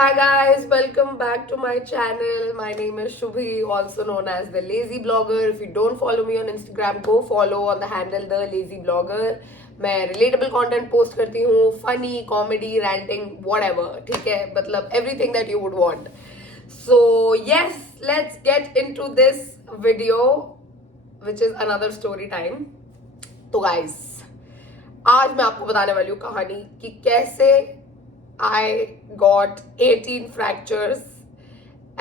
Hi guys, welcome back to my channel. My name is Shubhi, also known as the Lazy Blogger. If you don't follow me on Instagram, go follow on the handle the Lazy Blogger. मैं relatable content post करती हूँ, funny, comedy, ranting, whatever. ठीक है, मतलब everything that you would want. So yes, let's get into this video, which is another story time. तो guys, आज मैं आपको बताने वाली हूँ कहानी कि कैसे I got 18 fractures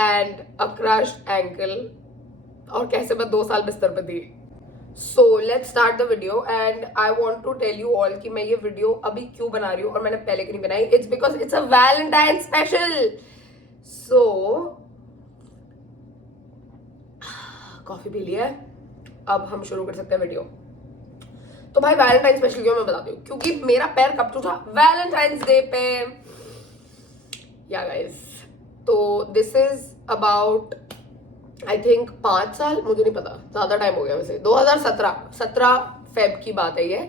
and a crushed ankle और कैसे मैं 2 साल बिस्तर पर थी. So let's start the video and I want to tell you all कि मैं ये वीडियो अभी क्यों बना रही हूँ और मैंने पहले क्यों नहीं बनाई. It's because it's a Valentine special. So coffee P लिया है, अब हम शुरू कर सकते हैं वीडियो. तो भाई वैलेंटाइन स्पेशल क्यों मैं बताती हूँ, क्योंकि मेरा पैर कब टूटा वैलेंटाइंस डे पे. या गाइस, तो this is about I think 5 साल, मुझे नहीं पता, ज्यादा टाइम हो गया वैसे. 2017 फेब की बात है ये.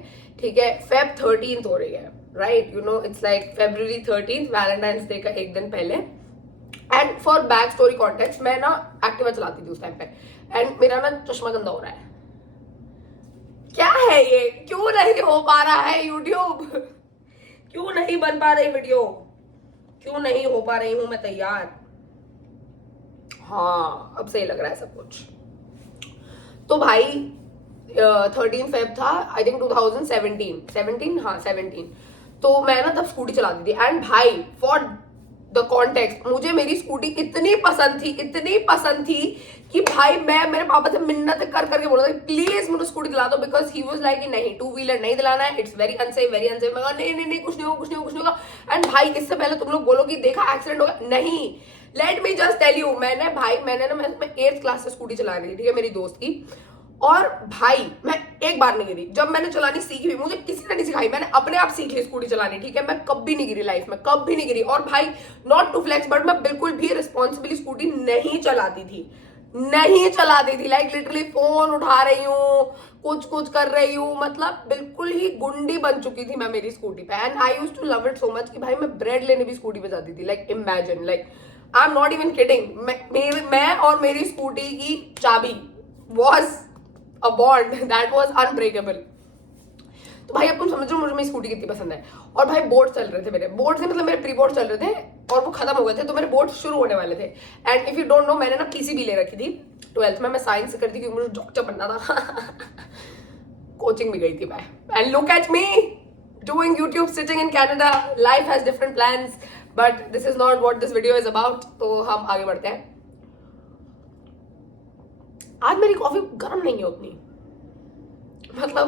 ठीक है, फेब 13 हो रही है, right? You know it's like February 13 Valentine's day का एक दिन पहले. And for back story context, मैं ना एक्टिवा चलाती थी उस टाइम पे एंड मेरा ना चश्मा गंदा हो रहा है. क्या है ये, क्यों नहीं हो पा रहा है यूट्यूब, क्यों नहीं बन पा रही वीडियो, क्यों नहीं हो पा रही हूं मैं तैयार. हाँ, अब सही लग रहा है सब कुछ. तो भाई 13 फेब था आई थिंक 2017. हाँ 17. तो मैं ना तब स्कूटी चलाती थी एंड भाई फॉर द कॉन्टेक्स्ट, मुझे मेरी स्कूटी इतनी पसंद थी कि भाई मैं मेरे पापा से मिन्नत कर करके बोला था प्लीज मुझे स्कूटी दिला दो, बिकॉज ही वाज लाइक नहीं, 2 व्हीलर नहीं दिलाना है, इट्स वेरी अनसेफ. मैं कहा नहीं कुछ नहीं होगा. एंड भाई इससे पहले तुम लोग बोलो कि देखा एक्सीडेंट होगा, नहीं. Let me just tell you, मैंने ना मैं 8th क्लास से स्कूटी चला रही थी, ठीक है, मेरी दोस्त की. और भाई मैं एक बार नहीं गिरी. जब मैंने चलानी सीखी हुई, मुझे किसी ने नहीं सिखाई, मैंने अपने आप सीख ली स्कूटी चलानी. ठीक है, मैं कभी नहीं गिरी लाइफ में, कभी नहीं गिरी. और भाई नॉट टू फ्लेक्स बट मैं बिल्कुल भी रिस्पॉन्सिबली स्कूटी नहीं चलाती थी. लाइक लिटरली फोन उठा रही हूँ, कुछ कर रही हूँ, मतलब बिल्कुल ही गुंडी बन चुकी थी मैं मेरी स्कूटी पे. And I used to love it so much कि भाई मैं ब्रेड लेने भी स्कूटी पे जाती थी. Like imagine, like I am not even kidding, मैं और मेरी स्कूटी की चाबी was a bond that was unbreakable. तो भाई अब तुम समझ रहे हो मुझे मेरी स्कूटी कितनी पसंद है. और भाई बोर्ड चल रहे थे मेरे, बोर्ड से मतलब मेरे प्री बोर्ड चल रहे थे और वो खत्म हो गए थे, तो मेरे बोर्ड शुरू होने वाले थे. And if you don't know, मैंने ना पीसीबी ले रखी थी 12th में. मैं साइंस से करती क्योंकि मुझे डॉक्टर बनना था. कोचिंग भी गई थी मैं. And look at me doing YouTube, sitting in Canada. Life has different plans, but this is not what this video is about. तो हम आगे बढ़ते हैं. आज मेरी कॉफी गर्म नहीं है उतनी, मतलब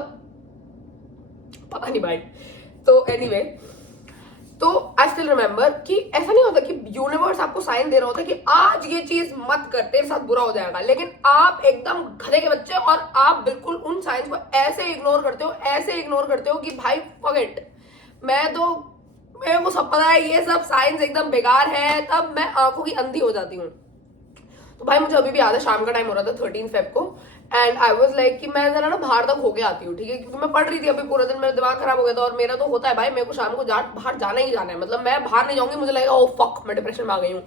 पता नहीं भाई. तो एनीवे, तो आई स्टिल रिमेम्बर कि ऐसा नहीं होता कि यूनिवर्स आपको साइन दे रहा होता कि आज ये चीज मत कर, तेरे साथ बुरा हो जाएगा, लेकिन आप एकदम गधे के बच्चे और आप बिल्कुल उन साइंस को ऐसे इग्नोर करते हो कि भाई फॉरगेट. मेरे को सब पता है ये सब साइंस एकदम बेकार है, तब मैं आंखों की अंधी हो जाती हूँ. तो भाई मुझे अभी भी याद है, शाम का टाइम हो रहा था 13 फेब को. एंड आई वाज लाइक कि मैं जरा ना बाहर तक होके आती हूँ, ठीक है, क्योंकि मैं पढ़ रही थी अभी पूरा दिन, मेरा दिमाग खराब हो गया था. और मेरा तो होता है भाई, मेरे को शाम को बाहर जाना ही जाना है, मतलब मैं बाहर नहीं जाऊंगी मुझे लगेगा ओ फक मैं डिप्रेशन में आ गई हूँ.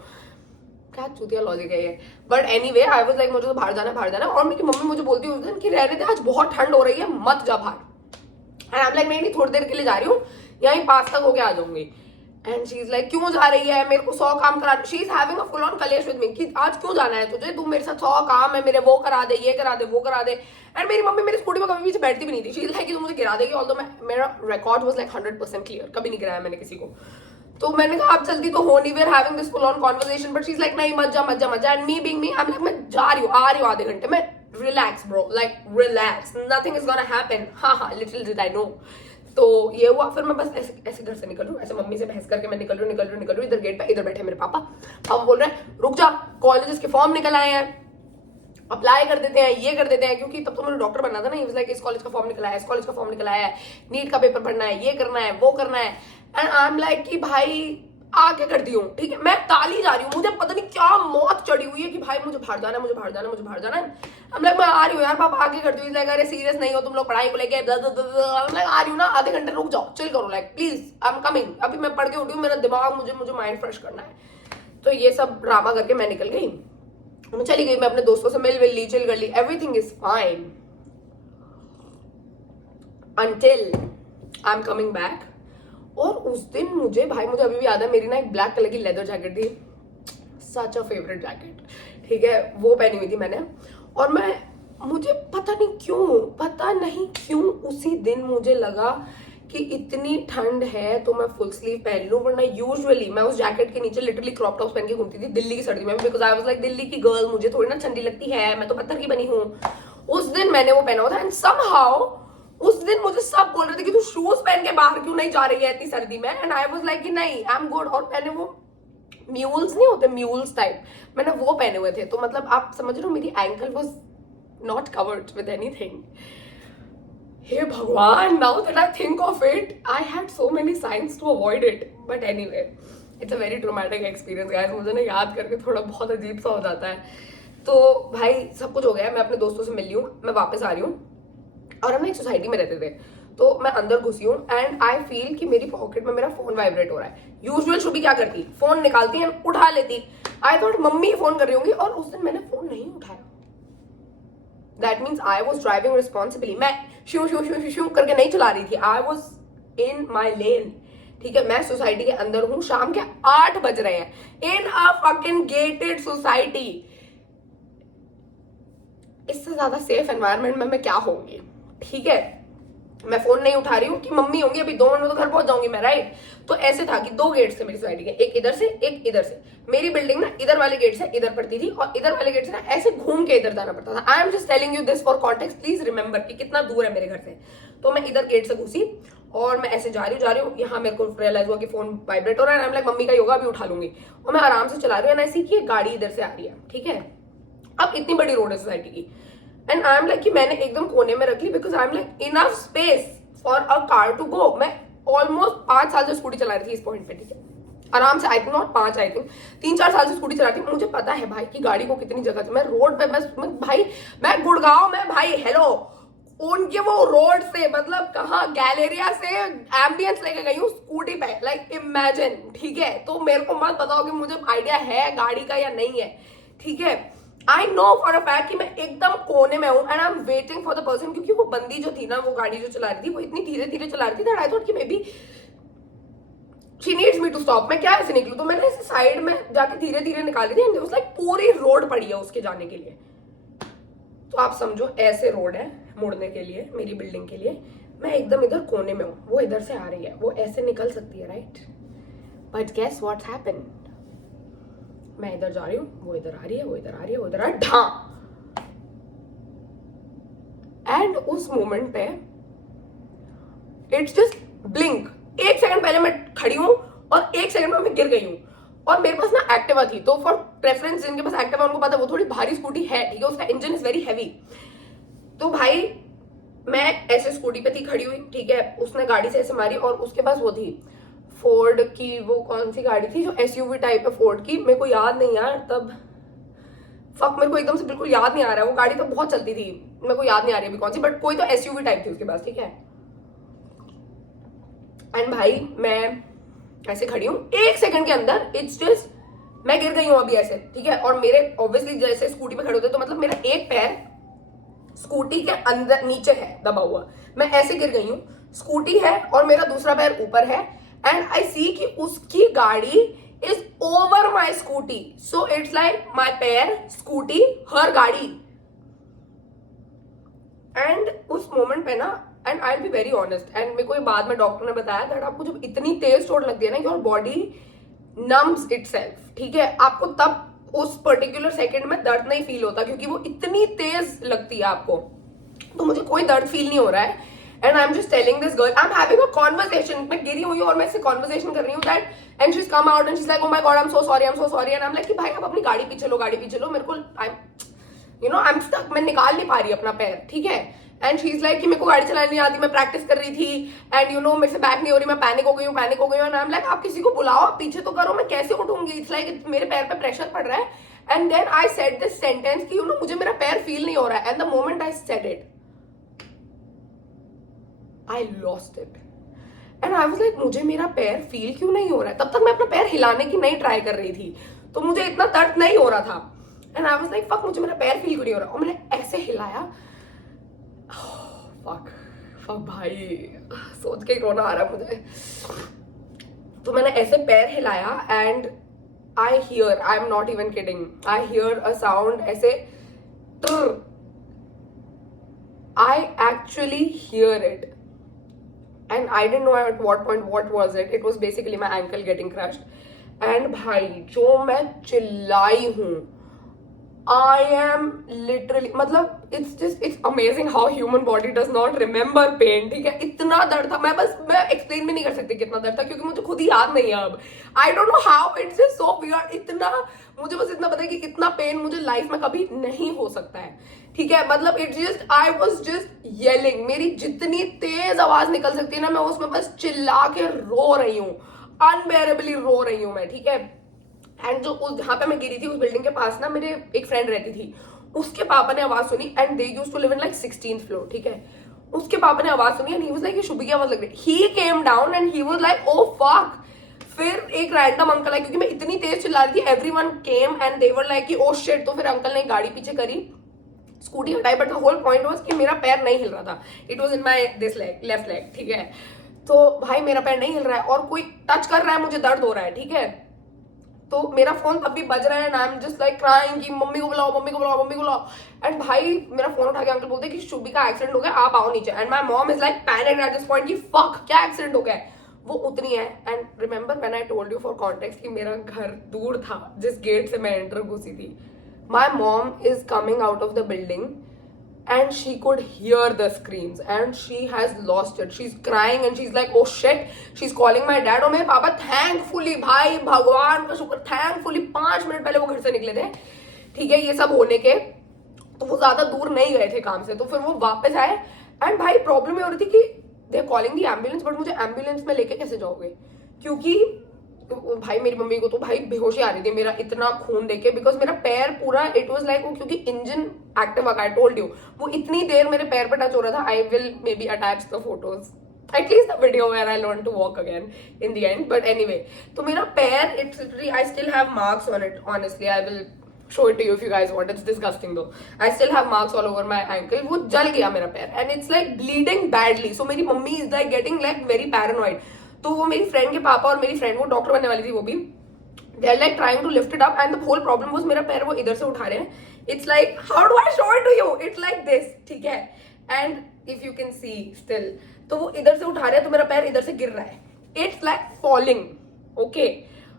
क्या चूतिया लॉजिक है ये. But anyway, I was like मुझे तो बाहर जाना. और मेरी मम्मी मुझे बोलती उस दिन कि रहने दे, आज बहुत ठंड हो रही है, मत जा बाहर. एंड आई एम लाइक नहीं, थोड़ी देर के लिए जा रही हूँ, यहीं पास तक होके आ जाऊंगी. एंड शी इज लाइक क्यों जा रही है, मेरे को 100 काम करा. She is having a full on कलेश विद मी कि आज क्यों जाना है तुझे, तू मेरे साथ 100 काम है मेरे, वो करा दे, ये करा दे, वो करा दे. एंड मेरी मम्मी मेरी स्कूटी में कभी पीछे बैठती भी नहीं थी. शी इज लाइक तू मुझे गिरा देगी. ऑल्दो मेरा रिकॉर्ड वाज लाइक 100% क्लियर, कभी नहीं गिराया मैंने किसी को. तो मैंने कहा आप जल्दी तो हो नहीं, we are having this full on conversation, but she is like नहीं मत जा. And me being me, I am like मैं जा रही हूँ, आ रही हूँ आधे घंटे में, relax bro, like relax, nothing is gonna happen. हाँ लिटिल डिड आई नो. तो ये हुआ. फिर मैं बस ऐसे घर से निकल रही हूँ, ऐसे मम्मी से बहस करके मैं निकल रही हूँ. इधर गेट पे इधर बैठे मेरे पापा बोल रहे हैं रुक जा, कॉलेजेस के फॉर्म निकल आए हैं, अप्लाई कर देते हैं, ये कर देते हैं, क्योंकि तब तो मुझे डॉक्टर बनना था ना. लाइक इस कॉलेज का फॉर्म निकला है, इस कॉलेज का फॉर्म निकला है, नीट का पेपर भरना है, ये करना है, वो करना है. एंड आई एम लाइक कि भाई आके करती हूँ, ठीक है, मैं ताली जा रही हूँ, मुझे पता नहीं क्या मौत चढ़ी हुई है कि भाई मुझे बाहर जाना है. हम लाइक मैं आ रही हूँ यार पापा, आके करती हूँ. लाइक अरे सीरियस नहीं हो तुम लोग पढ़ाई को लेके, लाइक आ रही हूँ ना, आधे घंटे रुक जाओ, चिल करो, like please I am coming. अभी मैं पढ़ के उठी हूँ, मेरा दिमाग मुझे माइंड फ्रेश करना है. तो ये सब ड्रामा करके मैं निकल गई, मैं चली गई, मैं अपने दोस्तों से मिल ली, चिल कर ली, everything is fine until I am coming back. और उस दिन मुझे अभी भी याद है, मेरी ना एक ब्लैक कलर की लेदर जैकेट थी, सच अ फेवरेट जैकेट, ठीक है, वो पहनी हुई थी मैंने। और मुझे पता नहीं क्यों उसी दिन मुझे लगा कि इतनी ठंड है तो मैं फुल स्लीव पहन लूं, वरना यूजुअली मैं उस जैकेट के नीचे लिटरली क्रॉप टॉप्स पहन के घूमती थी दिल्ली की सर्दी में, because I was like Delhi की गर्ल, मुझे थोड़ी ना ठंडी लगती है, मैं तो पत्थर की बनी हूँ। उस दिन मैंने वो पहना हुआ था, एंड समहाउ उस दिन मुझे सब बोल रहे थे कि तू शूज पहन के बाहर क्यों नहीं जा रही है इतनी सर्दी में, एंड आई वाज लाइक कि नहीं आई एम गुड। और मैंने वो म्यूल्स नहीं होते, म्यूल्स टाइप, मैंने वो पहने हुए थे, तो मतलब आप समझ रहे हो मेरी ankle was not covered with anything. हे भगवान, now that I think of it, I had so many signs to avoid it, but anyway it's a very traumatic experience guys, मुझे ना याद करके थोड़ा बहुत अजीब सा हो जाता है। तो भाई सब कुछ हो गया, मैं अपने दोस्तों से मिल ली हूँ, मैं वापस आ रही हूँ, और हम एक सोसाइटी में रहते थे, तो मैं अंदर घुसी हूँ एंड आई फील कि मेरी पॉकेट में मेरा फोन वाइब्रेट हो रहा है। यूजुअल शुभी क्या करती, फोन निकालती है, उठा लेती, आई थॉट मम्मी फोन कर रही होंगी, और उस दिन मैंने फोन नहीं उठाया। That means I was driving responsibly, मैं शू शू शू शू करके नहीं चला रही थी, आई वॉज इन माई लेन, ठीक है, मैं सोसाइटी के अंदर हूँ, शाम के 8 बज रहे हैं, इन अ फकिंग गेटेड सोसाइटी। इससे ज्यादा सेफ एनवायरनमेंट में मैं क्या होंगी, ठीक है, मैं फोन नहीं उठा रही हूँ कि मम्मी होंगी, अभी 2 मिनट में तो घर पहुंच जाऊंगी मैं, राइट। तो ऐसे था कि 2 गेट्स थे मेरी सोसाइटी के, एक इधर से एक इधर से, मेरी बिल्डिंग ना इधर वाले गेट से इधर पड़ती थी, और इधर वाले गेट से ना ऐसे घूम के इधर जाना पड़ता था। आई am just telling you this for context, please remember कि कितना दूर है मेरे घर से। तो मैं इधर गेट से घुसी और मैं ऐसे जा रही हूँ, यहाँ मेरे को रियलाइज हुआ कि फोन वाइब्रेट हो रहा है, आई एम लाइक मम्मी का योगा अभी उठा लूंगी, और मैं आराम से चला रही हूँ, ऐसी की गाड़ी इधर से आ रही है, ठीक है, अब इतनी बड़ी रोड है सोसाइटी की, एंड आई एम लाइक कि मैंने एकदम कोने में रख ली, because I am like enough space for a car to go. मैं ऑलमोस्ट 5 साल से स्कूटी चला रही थी इस पॉइंट पे, ठीक है, आराम से, I think not 5, I think 3-4 साल से स्कूटी चला रही थी, मुझे पता है भाई कि गाड़ी को कितनी जगह, मैं रोड पे मैं गुड़गांव में भाई, हेलो, उनके वो रोड से मतलब कहाँ गैलेरिया से एम्बियंस लेके गई हूँ स्कूटी पे, लाइक इमेजिन, ठीक है। तो मेरे को मत बताओ कि मुझे आइडिया है गाड़ी का या नहीं है, ठीक है। I know for a fact कि मैं एकदम कोने में हूँ and I am waiting for the person, क्योंकि वो बंदी जो थी ना, वो गाड़ी जो चला रही थी, वो इतनी धीरे धीरे चला रही थी दैट आई थॉट कि maybe she needs me to stop, मैं क्या ऐसे निकलूं, तो मैंने ऐसे साइड में जाके धीरे धीरे निकाली थी, एंड उस लाइक पूरी रोड पड़ी है उसके जाने के लिए। तो आप समझो ऐसे रोड है मुड़ने के लिए मेरी बिल्डिंग के लिए, मैं एकदम इधर कोने में हूँ, वो इधर से आ रही है, वो ऐसे निकल सकती है, right, but guess what happened, मैं इधर जा रही हूँ, वो इधर आ रही है, वो इधर आ रही है, वो इधर आ ढा, एंड उस मोमेंट पे इट्स जस्ट ब्लिंक, 1 सेकंड पहले मैं खड़ी हूँ और 1 सेकंड में मैं गिर गई हूँ। और मेरे पास ना एक्टिवा थी, तो फॉर प्रेफरेंस जिनके पास एक्टिवा उनको पता है वो थोड़ी भारी स्कूटी है, ठीक है, उसका इंजन इज वेरी हैवी। तो भाई मैं ऐसे स्कूटी पे थी खड़ी हुई, ठीक है, उसने गाड़ी से ऐसे मारी, और उसके पास वो थी फोर्ड की, वो कौन सी गाड़ी थी जो एसयूवी टाइप है फोर्ड की, मेरे को याद नहीं यार तब, फक मेरे को एकदम से बिल्कुल याद नहीं आ रहा है, वो गाड़ी तो बहुत चलती थी, मेरे को याद नहीं आ रही अभी कौन सी, बट कोई तो एसयूवी टाइप थी उसके पास, ठीक है। एंड भाई मैं ऐसे खड़ी हूँ, 1 सेकंड के अंदर इट्स जस्ट मैं गिर गई हूँ अभी ऐसे, ठीक है, और मेरे ऑब्वियसली जैसे स्कूटी पे खड़े होते तो मतलब मेरा एक पैर स्कूटी के अंदर नीचे है दबा हुआ, मैं ऐसे गिर गई हूँ, स्कूटी है और मेरा दूसरा पैर ऊपर है, एंड आई सी कि उसकी गाड़ी is over my scooty, so it's like my पैर स्कूटी हर गाड़ी। एंड उस मोमेंट पे ना, and I be very honest, and मेरे को बाद में डॉक्टर ने बताया दैट आपको जब इतनी तेज चोट लगती है ना, योर बॉडी नम्स इटसेल्फ, ठीक है, आपको तब उस पर्टिकुलर सेकंड में दर्द नहीं फील होता, क्योंकि वो इतनी तेज लगती है आपको। तो मुझे कोई दर्द फील नहीं हो रहा है, and I am just telling this girl, I am having a conversation, मैं गिरी हुई हूँ और मैं इससे कॉन्वर्सेशन कर रही हूँ that, and she is come out and she is like oh my God I am so sorry, and I am like कि भाई आप अपनी गाड़ी पीछे लो, गाड़ी पीछे लो, मेरे को आई एम स्टक, मैं निकाल नहीं पा रही अपना पैर, ठीक है। एंड शी इज लाइक कि मेरे को गाड़ी चलानी नहीं आती, मैं प्रैक्टिस कर रही थी, एंड मेरे से बैक नहीं हो रही, मैं पैनिक हो गई हूँ, एंड आई एम लाइक आप किसी को बुलाओ, आप पीछे तो करो, मैं कैसे उठूंगी, इट्स लाइक मेरे पैर पे प्रेशर पड़ रहा है। And then I said this sentence कि मुझे मेरा पैर फील नहीं हो रहा है, and the moment I said it I lost it, and I was like मुझे मेरा पैर फील क्यों नहीं हो रहा है। तब तक मैं अपना पैर हिलाने की नहीं ट्राई कर रही थी, तो मुझे इतना दर्द नहीं हो रहा था and I was like fuck, मुझे मेरा पैर फील क्यों नहीं हो रहा, और मैंने ऐसे हिलाया, फक फक भाई, सोच के रोना आ रहा मुझे। तो मैंने ऐसे पैर हिलाया and I am not even kidding, I hear a sound ऐसे, I actually hear it and I didn't know at what point what was it. It was basically my ankle getting crushed. And भाई जो मैं चिल्लाई हूँ, I am literally, मतलब it's amazing how human body does not remember pain, ठीक है। इतना दर्द था, मैं explain भी नहीं कर सकती कितना दर्द था, क्योंकि मुझे खुद ही याद नहीं है अब। I don't know how, it's just so weird। इतना, मुझे बस इतना पता है कि इतना पेन मुझे लाइफ में कभी नहीं हो सकता है, ठीक है। मतलब it's just, I was just yelling, मेरी जितनी तेज आवाज निकल सकती है ना, मैं उसमें बस चिल्ला के रो रही हूँ, अनबेरेबली रो रही हूँ मैं, ठीक है। एंड जो उस जहाँ पे मैं गिरी थी, उस बिल्डिंग के पास ना मेरे एक फ्रेंड रहती थी, उसके पापा ने आवाज सुनी and they used to live in like 16th floor, ठीक है। उसके पापा ने आवाज सुनी एंड ही वाज लाइक, ये शुभी की आवाज लग रही है। He came down and he was like oh fuck. फिर एक रैंडम अंकल आए, क्योंकि मैं इतनी तेज चिल्ला रही थी, everyone came and they were like कि ओ शिट। तो फिर अंकल ने गाड़ी पीछे करी, स्कूटी हटाई, but the whole point was कि मेरा पैर नहीं हिल रहा था, it was in my this leg, left leg, ठीक है। तो भाई मेरा पैर नहीं हिल रहा है और कोई टच कर रहा है, मुझे दर्द हो रहा है, ठीक है। तो मेरा फोन तब भी बज रहा है and I am just like crying कि मम्मी को बुलाओ, मम्मी को बुलाओ, मम्मी को बुलाओ। एंड भाई मेरा फोन उठा के अंकल बोलते कि शुभी का एक्सीडेंट हो गया, आप आओ नीचे। And my mom is like panicked at this point कि फक, क्या एक्सीडेंट हो गया है। वो उतनी है। And remember when I told you for context कि मेरा घर दूर था जिस गेट से मैं एंटर घुसी थी, my mom is coming out of the building and she could hear the screams and she has lost it, she's crying and she's like oh shit, she's calling my dad। और मेरे पापा thankfully, भाई भगवान का शुक्र, thankfully 5 minute पहले वो घर से निकले थे, ठीक है, ये सब होने के। तो वो ज्यादा दूर नहीं गए थे काम से, तो फिर वो वापस आए। एंड भाई प्रॉब्लम ये हो रही थी कि they are calling the ambulance, but मुझे एम्बुलेंस में लेके कैसे जाओगे, क्योंकि तो भाई मेरी मम्मी को तो भाई बेहोशी आ रही थी मेरा इतना खून देखे, बिकॉज मेरा पैर पूरा इट वाज लाइक, वो क्योंकि engine active I told you, वो इतनी देर मेरे पैर पे टच हो रहा था। I will may be attach the photos, at least the video where I learn to walk again in the end, but anyway. तो मेरा पैर, it's I still have marks on it, honestly I will show it to you if you guys want, it's disgusting though, I still have marks all over my ankle। वो जल गया मेरा पैर and it's like bleeding badly, so मेरी mummy is like getting like very paranoid। तो वो मेरी friend के पापा और मेरी फ्रेंड, वो डॉक्टर बनने वाली थी वो भी, they are like trying to lift it up and the whole problem was मेरा पैर वो इधर से उठा रहे हैं। It's like how do I show it to you, it's like this, ठीक है। And if you can see still, तो वो इधर से उठा रहे हैं तो मेरा पैर इधर से गिर रहा है, इट्स लाइक फॉलिंग, ओके।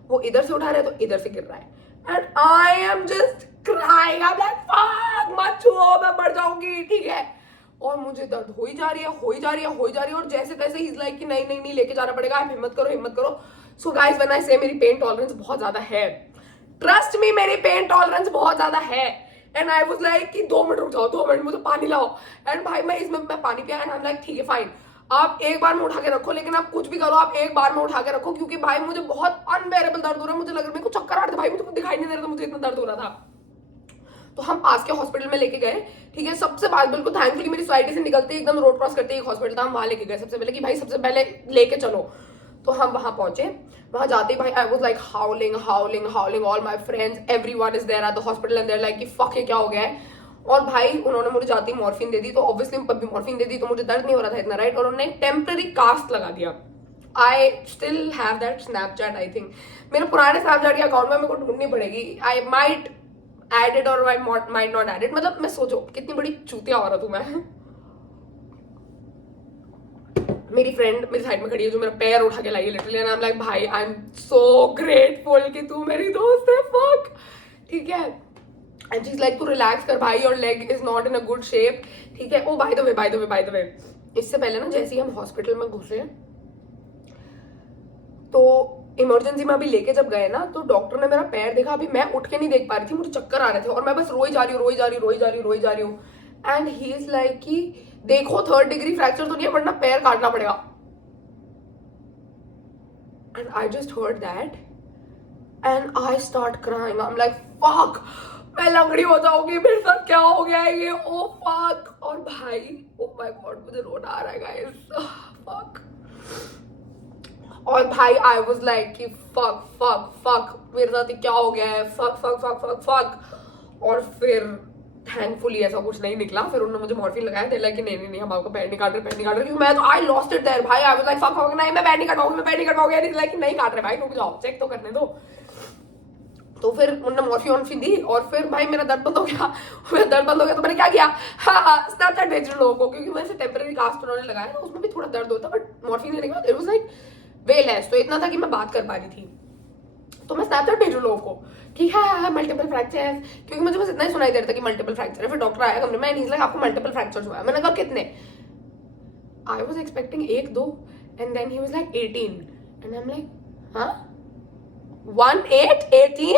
वो इधर से उठा रहे हैं तो इधर से गिर रहा है and I am just crying, I am like fuck, मत छुओ, मैं मर जाऊंगी, ठीक है। और मुझे दर्द हो ही जा रही है, हो ही जा रही है, हो ही जा रही है, और जैसे तैसे ही इज लाइक कि नहीं नहीं नहीं लेके जाना पड़ेगा, आप हिम्मत करो, हिम्मत करो। सो गाइस व्हेन आई से मेरी पेन टॉलरेंस बहुत ज्यादा है, ट्रस्ट मी मेरी पेन टॉलरेंस बहुत ज्यादा है। एंड आई वाज लाइक कि 2 मिनट रुक जाओ, 2 मिनट, मुझे पानी लाओ। एंड भाई मैं इसमें मैं पानी पिया एंड आई एम लाइक ठीक है फाइन, आप एक बार में उठा के रखो, लेकिन आप कुछ भी करो, आप एक बार में उठा के रखो, क्योंकि भाई मुझे बहुत अनबेरेबल दर्द हो रहा है, मुझे लग रहा है मेरे को चक्कर आ रहे थे भाई, मुझे कुछ दिखाई नहीं दे रहा था, मुझे इतना दर्द हो रहा था। तो हम पास के हॉस्पिटल में लेके गए, ठीक है। सबसे पास बिल्कुल थैंकफुली मेरी सोसाइटी से निकलते ही एकदम रोड क्रॉस करते ही एक हॉस्पिटल था, हम वहां लेके गए सबसे पहले कि भाई सबसे पहले लेके चलो। तो हम वहां पहुंचे, वहां जाते ही भाई I was like howling howling howling, all my friends everyone is there at the hospital and they are like कि फक ये क्या हो गया है। और भाई उन्होंने मुझे जाते ही मॉर्फिन दे दी, तो ऑब्वियसली पब्बी मॉर्फिन दे दी तो मुझे दर्द नहीं हो रहा था इतना, राइट। और उन्होंने टेम्पररी कास्ट लगा दिया। आई still have that Snapchat, I think मेरे पुराने स्नैपचैट के अकाउंट में मेरे को ढूंढनी पड़ेगी, आई माइट एड इट और I might not add it. मतलब मैं सोचो कितनी बड़ी चूतिया औरत हूं मैं। मेरी फ्रेंड मेरी साइड में खड़ी है जो मेरा पैर उठा के लाई है literally, and I am like भाई आई एम सो ग्रेटफुल कि तू मेरी दोस्त है, फक, ठीक है। एंड शी इज लाइक तू रिलैक्स कर भाई, your leg is not in a good shape, ठीक है। Oh by the way by the way by the way, इससे पहले ना जैसे ही हम हॉस्पिटल में घुसे, तो इमरजेंसी में अभी लेके जब गए ना, तो डॉक्टर ने मेरा पैर देखा, अभी मैं उठ के नहीं देख पा रही थी, मुझे चक्कर आ रहे थे और मैं बस रोई जा रही हूँ, रोई जा रही हूँ, रोई जा रही हूँ, रोई जा रही हूँ। एंड ही इज लाइक कि देखो 3rd डिग्री फ्रैक्चर तो नहीं है, वरना पैर काटना पड़ेगा। And I just heard that and I start crying, I am like fuck, मैं लंगड़ी हो जाऊंगी, मेरे साथ क्या हो गया है ये, ओ फक। और भाई ओ माय गॉड मुझे रोना आ रहा है गाइस, फक। और भाई आई वाज लाइक कि फक फक फक, मेरे साथ क्या हो गया है, fuck fuck fuck fuck fuck. और फिर थैंकफुली ऐसा कुछ नहीं निकला। फिर उन्होंने मुझे मॉर्फिन लगाया, थे कि नहीं नहीं नहीं हम आपको पैर नहीं काट रहे, पैर नहीं काट रहे, क्योंकि मैं तो आई लॉस्ट इट देयर भाई। I was like fuck fuck, नहीं मैं पैर नहीं कटवाऊंगी, मैं पैर नहीं कटवाऊंगी। नहीं काट रहे भाई, रुक जाओ, चेक तो करने दो। तो फिर उन्होंने मॉर्फिन दी और फिर भाई मेरा दर्द बंद हो गया। मेरा दर्द बंद हो गया तो मैंने क्या किया, हाँ स्नैपचैट भेज रहे लोगों को, क्योंकि वैसे टेम्पररी कास्ट उन्होंने लगाया ना, उसमें भी थोड़ा दर्द होता, बट मॉर्फिन लेने के बाद it was like way less. तो इतना था कि मैं बात कर पा रही थी। तो मैं स्नैपचैट भेज रही लोगों को कि हाँ मल्टीपल फ्रैक्चर, क्योंकि मुझे बस इतना ही सुनाई दे रहा था कि मल्टीपल फ्रैक्चर है। फिर डॉक्टर आया कमरे में, नहीं आपको मल्टीपल फ्रैक्चर हुआ है। मैंने कहा कितने? I was expecting 1-2 and then he was like 18 and I am like हाँ 18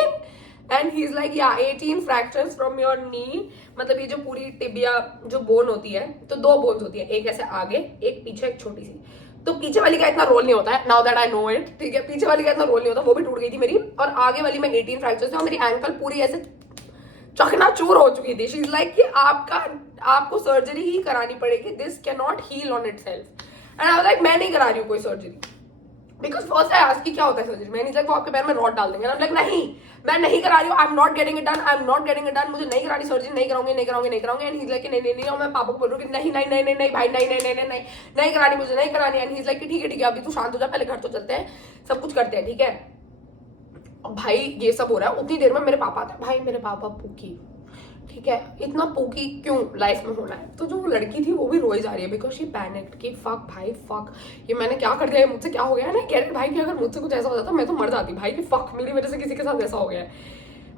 एंड ही इज लाइक या 18 फ्रैक्चर्स फ्रॉम योर नी। मतलब ये जो पूरी टिबिया जो बोन होती है, तो 2 बोन्स होती है, एक ऐसे आगे एक पीछे, एक छोटी सी। तो पीछे वाली का इतना रोल नहीं होता है, now that I know it, ठीक है, पीछे वाली का इतना रोल नहीं होता, वो भी टूट गई थी मेरी। और आगे वाली में 18 फ्रैक्चर्स थे और मेरी एंकल पूरी ऐसे चकनाचूर हो चुकी थी। शी इज लाइक कि आपको सर्जरी ही करानी पड़ेगी, this can not heal on itself. And I was like मैं नहीं करा रही हूँ कोई surgery, because first I asked कि क्या होता है सर्जरी। मैं नहीं लाइक वो आपके पैर में रॉड डाल देंगे। लाइक नहीं मैं नहीं करा रही हूँ, I am not getting it done, I am not getting it done, मुझे नहीं करानी सर्जरी, नहीं कराऊंगी नहीं कराऊंगी नहीं कराऊंगी। एंड ही इज लाइक नहीं नहीं नहीं, और मैं पापा को बोल रही हूँ कि नहीं नहीं नहीं नहीं भाई नहीं नहीं नहीं नहीं नहीं नहीं करानी, मुझे नहीं करानी। एंड ही इज लाइक कि ठीक है अभी तू शांत हो जा, पहले घर तो चलते हैं, सब कुछ करते हैं, ठीक है। भाई ये सब हो रहा है, उतनी देर में मेरे पापा आते हैं। भाई मेरे पापा पूकी, ठीक है, इतना पोकी क्यों लाइफ में होना है। तो जो लड़की थी वो भी रोई जा रही है बिकॉज शी पैनिक्ड कि फक भाई फक, ये मैंने क्या कर दिया है, मुझसे क्या हो गया है ना। कह रही भाई कि अगर मुझसे कुछ ऐसा हो जाता मैं तो मर जाती भाई, कि फक मेरी वजह से किसी के साथ ऐसा हो गया है।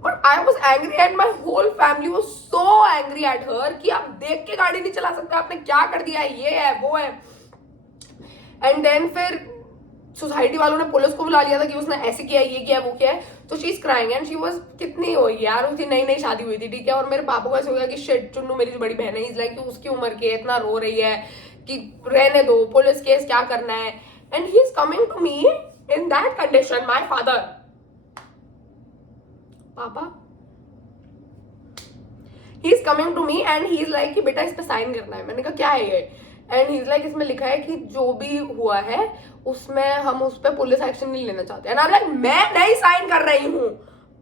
But I was angry and my whole family was so angry at her कि आप देख के गाड़ी नहीं चला सकते, आपने क्या कर दिया है, ये है वो है। एंड देन फिर सोसाइटी वालों ने पुलिस को बुला लिया था कि उसने ऐसे किया, ये किया, वो किया है। तो she is crying and she was कितनी हुई यार, उसकी नई नई शादी हुई थी, ठीक है। और मेरे पापा को ऐसे हो गया कि शिट चुन्नू मेरी जो बड़ी बहन है, इज लाइक कि उसकी उम्र की है, इतना रो रही है कि रहने दो, पुलिस केस क्या करना है। And he is coming to me in that condition, my father, पापा he is coming to me and he is like कि बेटा इस पे साइन करना है। मैंने कहा क्या है ये? एंड ही इज लाइक इसमें लिखा है कि जो भी हुआ है उसमें हम उस पर पुलिस एक्शन नहीं लेना चाहते। एंड आई एम लाइक मैं नहीं साइन कर रही हूँ,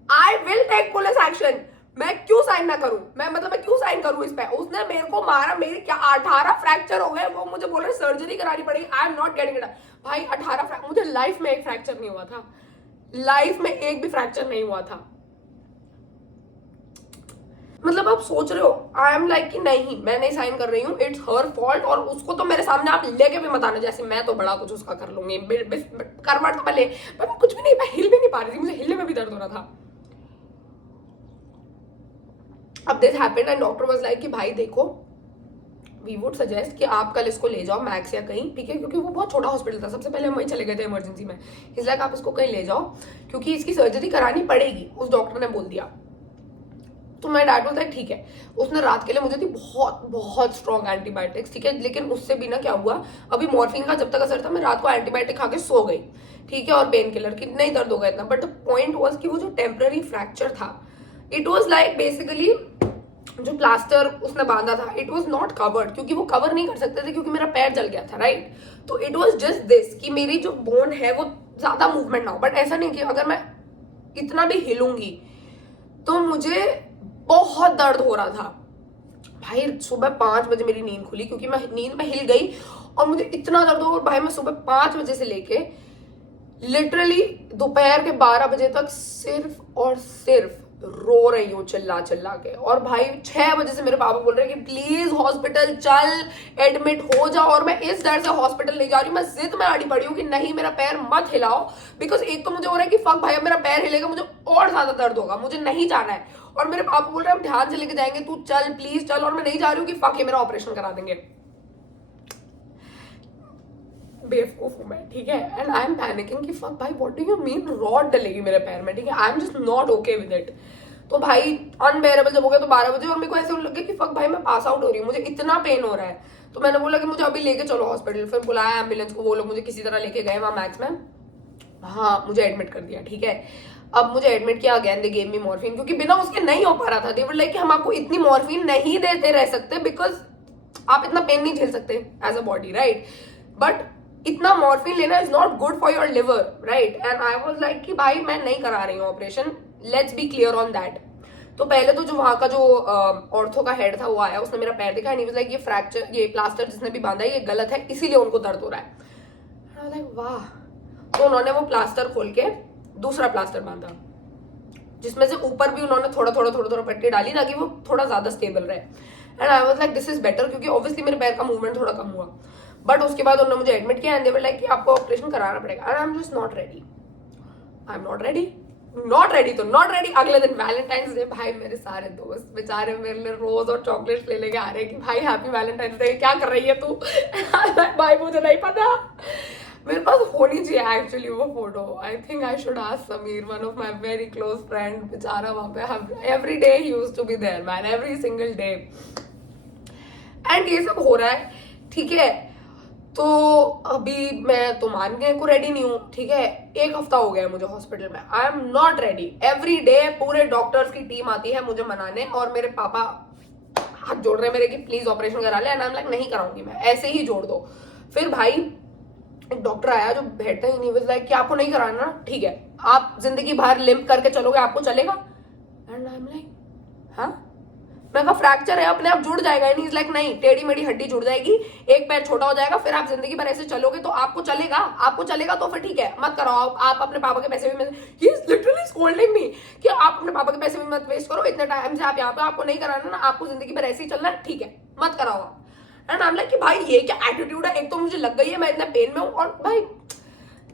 I will take police action. मैं क्यों साइन ना करूं, मैं क्यों साइन करूं इस पे? उसने मेरे को मारा, मेरे क्या 18 फ्रैक्चर हो गए, वो मुझे बोल रहे सर्जरी करानी पड़ेगी। आई एम नॉट गेटिंग इट। भाई 18 मुझे लाइफ में एक फ्रैक्चर नहीं हुआ था, लाइफ में एक भी फ्रैक्चर नहीं हुआ था। मतलब आप सोच रहे हो, आई एम लाइक कि नहीं मैं नहीं साइन कर रही हूँ, इट्स हर फॉल्ट। और उसको तो मेरे सामने आप लेके भी मत आना, जैसे मैं तो बड़ा कुछ उसका कर लूंगी, करवाट तो पहले मैं कुछ भी नहीं, मैं हिल भी नहीं पा रही थी, मुझे हिलने में भी दर्द हो रहा था। अब this happened and doctor was like कि भाई देखो वी वुड सजेस्ट कि आप कल इसको ले जाओ मैक्स या कहीं, ठीक है, क्योंकि वो बहुत छोटा हॉस्पिटल था। सबसे पहले हम वहीं चले गए थे इमरजेंसी में। इस लाइक आप इसको कहीं ले जाओ क्योंकि इसकी सर्जरी करानी पड़ेगी, उस डॉक्टर ने बोल दिया। तो मैं डैड वाज लाइक ठीक है। उसने रात के लिए मुझे दी बहुत बहुत स्ट्रॉन्ग एंटीबायोटिक्स, ठीक है, लेकिन उससे भी ना क्या हुआ, अभी मॉर्फिन का जब तक असर था मैं रात को एंटीबायोटिक खा के सो गई, ठीक है, और पेन किलर की नहीं दर्द होगा इतना। बट द पॉइंट वाज कि वो जो टेम्पररी फ्रैक्चर था, इट वाज लाइक बेसिकली जो प्लास्टर उसने बांधा था, इट वाज नॉट कवर्ड, क्योंकि वो कवर नहीं कर सकते थे क्योंकि मेरा पैर जल गया था, राइट। तो इट वाज जस्ट दिस कि मेरी जो बोन है वो ज्यादा मूवमेंट ना हो। बट ऐसा नहीं कि अगर मैं इतना भी हिलूंगी तो मुझे बहुत दर्द हो रहा था। भाई सुबह 5 बजे मेरी नींद खुली क्योंकि मैं नींद में हिल गई और मुझे इतना दर्द हो। भाई मैं सुबह 5 बजे से लेके लिटरली दोपहर के 12 बजे तक सिर्फ और सिर्फ रो रही हूँ चिल्ला चिल्ला के। और भाई 6 बजे से मेरे पापा बोल रहे हैं कि प्लीज हॉस्पिटल चल, एडमिट हो जाओ। और मैं इस डर से हॉस्पिटल नहीं जा रही हूँ, मैं जिद में अड़ी पड़ी हूँ कि नहीं मेरा पैर मत हिलाओ, बिकॉज एक तो मुझे हो रहा है कि फक भाई अब मेरा पैर हिलेगा मुझे और ज्यादा दर्द होगा, मुझे नहीं जाना है। और मेरे पापा बोल रहे हैं हम ध्यान से लेके जाएंगे, तू चल प्लीज चल। और मैं नहीं जा रही हूँ कि फक ये मेरा ऑपरेशन करा देंगे, बेवकूफ हूं मैं, ठीक है। एंड आई एम पैनिकिंग कि फक भाई what do you mean rod डलेगी मेरे पैर में, ठीक है। I am just not okay with it. तो भाई अनबेरेबल जब हो गया तो 12 बजे और मेरे को ऐसे होने लगे कि फक भाई मैं पास आउट हो रही हूँ, मुझे इतना पेन हो रहा है। तो मैंने बोला कि मुझे अभी लेके चलो हॉस्पिटल। फिर बुलाया एम्बुलेंस को, वो लोग मुझे किसी तरह लेके गए वहाँ मैक्स में, हाँ मुझे एडमिट कर दिया, ठीक है। अब मुझे एडमिट किया, again they gave me morphine, क्योंकि बिना उसके नहीं हो पा रहा था। दे वर लाइक कि हम आपको इतनी मॉर्फिन नहीं देते रह सकते बिकॉज आप इतना पेन नहीं झेल सकते as a body, right. But इतना मॉर्फिन लेना is not good for your liver, right? And I was like कि भाई मैं नहीं करा रही हूँ operation, let's be clear on that. तो पहले तो जो वहां का जो ऑर्थो का हेड था वो आया, उसने मेरा पैर देखा एंड ही वाज लाइक ये फ्रैक्चर, ये प्लास्टर जिसने भी बांधा है ये गलत है, इसीलिए उनको दर्द हो रहा है। आई वाज लाइक वाह। तो उन्होंने वो प्लास्टर खोल के दूसरा प्लास्टर बांधा, जिसमें से ऊपर भी उन्होंने थोड़ा थोड़ा पट्टी डाली ताकि वो थोड़ा ज्यादा स्टेबल रहे। And I was like this is better, क्योंकि ऑब्वियसली मेरे पैर का मूवमेंट थोड़ा कम हुआ। बट उसके बाद उन्होंने मुझे एडमिट किया एंड दे वर लाइक कि आपको ऑपरेशन कराना पड़ेगा। And I am just not ready, I am not ready, not ready तो नॉट रेडी। अगले दिन वैलेंटाइंस डे, भाई मेरे सारे दोस्त बेचारे मेरे लिए रोज और चॉकलेट्स ले लेके आ रहे हैं कि भाई हैप्पी वैलेंटाइंस डे, क्या कर रही है तू? भाई मुझे नहीं पता, मेरे पास होनी चाहिए एक्चुअली वो photo. I think I should ask Sameer, one of my very close friend, बेचारा वहां पे एवरी डे ही used to be there man, every single day. And ये सब हो रहा है, ठीक है? तो अभी मैं तो मानने को रेडी नहीं हूँ, ठीक है? 1 हफ्ता हो गया है मुझे हॉस्पिटल में, आई am not ready. Every day पूरे डॉक्टर्स की टीम आती है मुझे मनाने, और मेरे पापा हाथ जोड़ रहे हैं मेरे कि प्लीज ऑपरेशन करा ले, एंड आई एम लाइक नहीं कराऊंगी मैं, ऐसे ही जोड़ दो। फिर भाई एक डॉक्टर आया जो बैठता ही नहीं, वाज लाइक कि आपको नहीं कराना, ठीक है, आप जिंदगी भर लिम्प करके चलोगे, आपको चलेगा? एंड आई एम लाइक हाँ, मैं कहा फ्रैक्चर है अपने आप जुड़ जाएगा। एंड ही इज लाइक नहीं, टेढ़ी मेढ़ी हड्डी जुड़ जाएगी, एक पैर छोटा हो जाएगा, फिर आप जिंदगी भर ऐसे चलोगे तो आपको चलेगा, आपको चलेगा तो फिर ठीक है, मत कराओ, आप अपने पापा के पैसे भी मत, ही इज लिटरली स्कोल्डिंग मी कि आप अपने पापा के पैसे भी मत वेस्ट करो, इतने टाइम से आप यहाँ पे, आपको नहीं कराना ना, आपको जिंदगी भर ऐसे ही चलना है, ठीक है, मत कराओ आप। एंड आई एम लाइक कि भाई ये क्या एटीट्यूड है, एक तो मुझे लग गई है मैं इतना पेन में हूँ, और भाई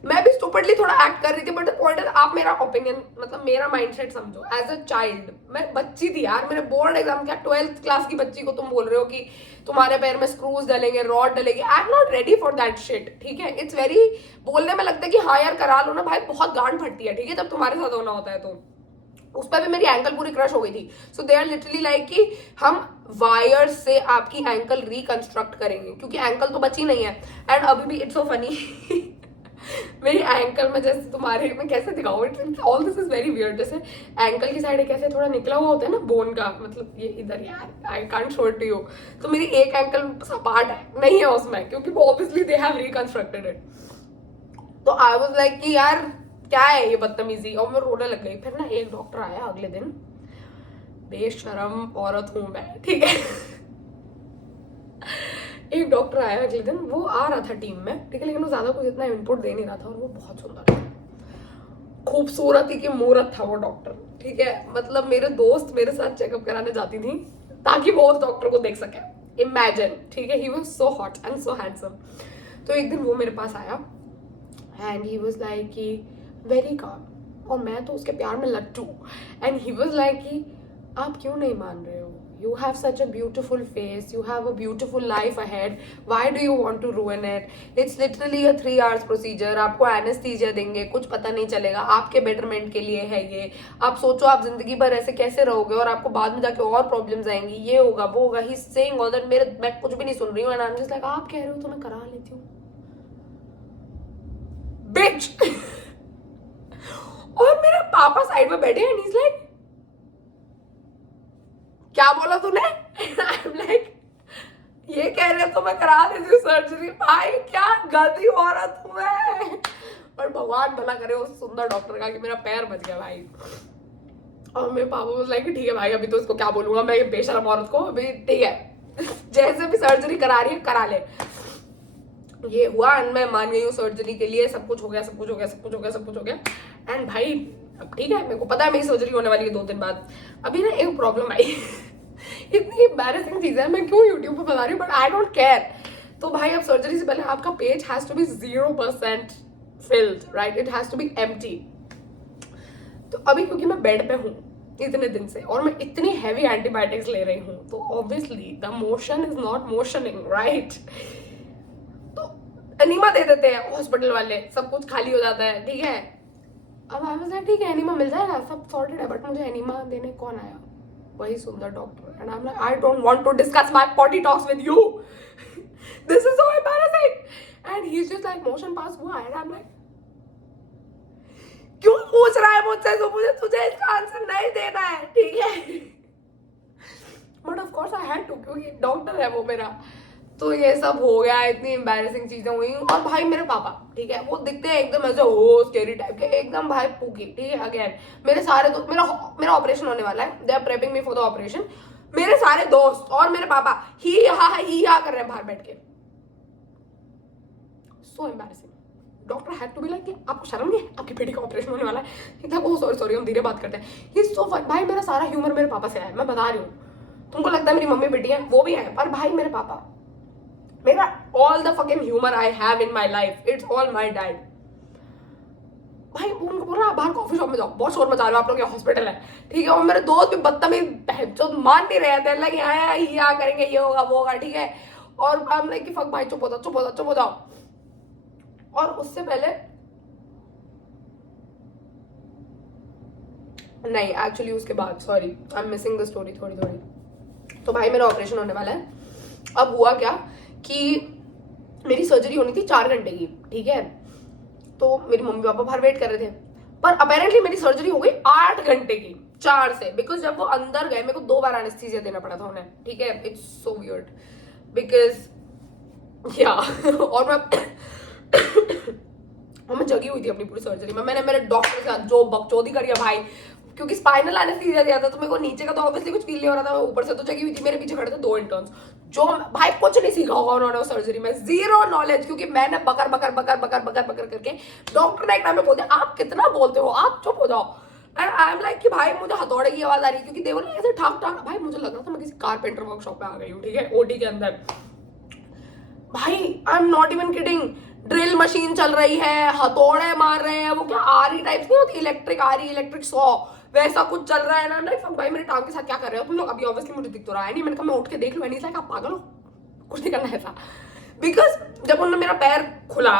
मैं भी स्टूपिडली थोड़ा एक्ट कर रही थी, बट द पॉइंट है आप मेरा ओपिनियन, मतलब मेरा माइंडसेट समझो। एज अ चाइल्ड मैं बच्ची थी यार, मेरे बोर्ड एग्जाम क्या 12th क्लास की बच्ची को तुम बोल रहे हो कि तुम्हारे पैर में स्क्रूज डलेंगे, रॉड डलेंगे, I am not ready for that shit, ठीक है? इट्स वेरी, बोलने में लगता है कि हाँ यार करा लो ना भाई, बहुत गांड फटती है, ठीक है, जब तुम्हारे साथ होना होता है तो। उस पर भी मेरी एंकल पूरी क्रश हो गई थी। सो दे आर लिटरली लाइक कि हम वायर से आपकी एंकल रिकंस्ट्रक्ट करेंगे, क्योंकि एंकल तो बची नहीं है। एंड अभी भी इट्स सो फनी मेरी एंकल में जैसे तुम्हारे, मैं कैसे दिखाऊं, all this is very weird, जैसे एंकल की साइड कैसे थोड़ा निकला हुआ होता है ना बोन का, मतलब ये इधर यार, I can't show it to you. तो मेरी एक एंकल सपाट है नहीं है उसमें, क्योंकि obviously they have reconstructed it. तो आई वाज लाइक कि यार क्या है ये बदतमीजी, और मैं रोने लग गई। फिर ना एक डॉक्टर आया अगले दिन, बेशरम औरत हूं मैं, ठीक है एक डॉक्टर आया अगले दिन, वो आ रहा था टीम में, ठीक है, लेकिन वो ज्यादा कुछ इतना इनपुट दे नहीं रहा था, और वो बहुत सुंदर था, खूबसूरती की मूरत था वो डॉक्टर, ठीक है? मतलब मेरे दोस्त मेरे साथ चेकअप कराने जाती थी ताकि वो उस डॉक्टर को देख सके, इमेजिन, ठीक है? He was so hot and so handsome. तो एक दिन वो मेरे पास आया एंड ही वाज लाइक कि वेरी काम, और मैं तो उसके प्यार में लट्टू। एंड ही वाज लाइक कि आप क्यों नहीं मान रहे हो, you have such a beautiful face, you have a beautiful life ahead, why do you want to ruin it? It's literally a 3 hours procedure, आपको anesthesia देंगे, कुछ पता नहीं चलेगा, आपके betterment के लिए है ये। आप सोचो आप जिंदगी भर ऐसे कैसे रहोगे, और आपको बाद में जाके और प्रॉब्लम्स आएंगी, ये होगा वो होगा। He's saying all that, मैं कुछ भी नहीं सुन रही हूँ, and I'm just like आप कह रहे हो तो मैं करा लेती हूँ bitch और मेरे पापा साइड में बैठे हैं, he's like क्या बोला तूने? like, ये कह रहे तो मैं करा देती हूँ सर्जरी। भाई क्या गलती औरत हूँ मैं, और भगवान भला करे उस सुंदर डॉक्टर का कि मेरा पैर बच गया भाई। और मेरे पापा बोल लाइक ठीक है भाई, अभी तो इसको क्या बोलूंगा मैं, ये बेशरम औरत को, अभी ठीक है जैसे भी सर्जरी करा रही है करा ले। ये हुआ एंड मैं मान गई हूँ सर्जरी के लिए, सब कुछ हो गया, सब कुछ हो गया, सब कुछ हो गया, सब कुछ हो गया। एंड भाई अब ठीक है, मेरे को पता है मेरी सर्जरी होने वाली है 2 दिन बाद। अभी ना एक प्रॉब्लम आई इतनी एम्बैरेसिंग चीज है, मैं क्यों यूट्यूब पे बता रही हूँ, बट आई डोंट केयर। तो भाई अब सर्जरी से पहले आपका page has to be 0% filled, right? It has to be empty. तो अभी क्योंकि मैं बेड पे हूँ इतने दिन से और मैं इतनी हैवी एंटीबायोटिक्स ले रही हूँ, तो obviously the motion is not motioning, right? तो एनीमा दे देते हैं हॉस्पिटल वाले, सब कुछ खाली हो जाता है, ठीक है? अब आई वाज लाइक ठीक है एनीमा मिल जाएगा, सब सॉर्टेड है, बट मुझे एनीमा देने कौन आया? वही सुंदर doctor. And I am like I don't want to discuss my potty talks with you, this is so embarrassing. And he is just like motion pass हुआ। एंड आई एम लाइक क्यों पूछ रहा है मुझसे, तो मुझे तुझे इसका आंसर नहीं देना है, ठीक है? But of course I had to, क्योंकि डॉक्टर है वो मेरा। तो ये सब हो गया, इतनी एम्बैरेसिंग चीजें हुई। और भाई मेरे पापा, ठीक है, वो दिखते हैं एकदम ऐसे हो स्केरी टाइप के, एकदम भाई पूकी, ठीक है। अगेन मेरे सारे दोस्त, मेरा ऑपरेशन होने वाला है, they are prepping me for the operation. मेरे सारे दोस्त और मेरे पापा ही हा कर रहे हैं बाहर बैठ के। So embarrassing. Doctor had to be like, आपको शर्म नहीं है, आपकी बेटी का ऑपरेशन होने वाला है। ओ सॉरी हम धीरे बात करते हैं। ही सो फन। भाई मेरा सारा ह्यूमर मेरे पापा से आया है, मैं बता रही हूँ। तुमको लगता है मेरी मम्मी बेटी है, वो भी है, पर भाई मेरे पापा, मेरा all the fucking humor I have in my life, it's all my dad. भाई उनको बोल रहा बाहर कॉफी शॉप में जाओ, बहुत शोर मचा रहे हो आप लोग, ये हॉस्पिटल है, ठीक है। और मेरे दोस्त भी बदतमीज जो मान नहीं रहे थे, लगे आया क्या करेंगे, ये होगा वो होगा, ठीक है। और हम लाइक कि फक भाई चुप हो जाओ। और उससे पहले नहीं, एक्चुअली उसके बाद, sorry I am missing the story थोड़ी। तो भाई मेरा ऑपरेशन होने वाला है। अब हुआ क्या कि मेरी सर्जरी होनी थी 4 घंटे की, ठीक है। तो मेरी मम्मी पापा बाहर वेट कर रहे थे, पर अपेरेंटली मेरी सर्जरी हो गई 8 घंटे की, 4 से। बिकॉज जब वो अंदर गए, मेरे को 2 बार एनेस्थीसिया देना पड़ा था उन्हें, ठीक है। इट्स सो वियर्ड बिकॉज या और मैं जगी हुई थी अपनी पूरी सर्जरी में। मैंने मेरे डॉक्टर के साथ जो बकचोदी करी है भाई, क्योंकि स्पाइनल एनेस्थीसिया दिया था, तो मेरे को नीचे का तो ऑब्वियसली कुछ फील नहीं हो रहा था, मैं ऊपर से तो जगी हुई थी। मेरे पीछे खड़े थे 2 इंटर्न्स, जो भाई कुछ नहीं सीखा होगा उन्होंने उस सर्जरी में, जीरो नॉलेज, क्योंकि मैंने बकर करके डॉक्टर ने एक टाइम में बोल दिया, आप कितना बोलते हो, आप चुप हो जाओ। एंड आई एम लाइक कि भाई मुझे हथौड़े की आवाज आ रही है, क्योंकि देवर ऐसे ठाक भाई मुझे लग रहा था मैं किसी कारपेंटर वर्कशॉप पे आ गई हूँ, ठीक है, ओटी के अंदर। भाई आई am not even kidding, drill machine चल रही है, हथौड़े मार रहे हैं, वो क्या आरी टाइप्स नहीं होती, इलेक्ट्रिक आरी, इलेक्ट्रिक सॉ, वैसा कुछ चल रहा है ना। लाइक भाई मेरे टांग के साथ क्या कर रहे हो तुम लोग? अभी ऑब्वियसली मुझे दिख तो रहा है नहीं, मैंने कहा मैं उठ के देख लूं, नहीं लाइक आप पागल हो, कुछ नहीं करना ऐसा। बिकॉज जब उन्होंने मेरा पैर खुला,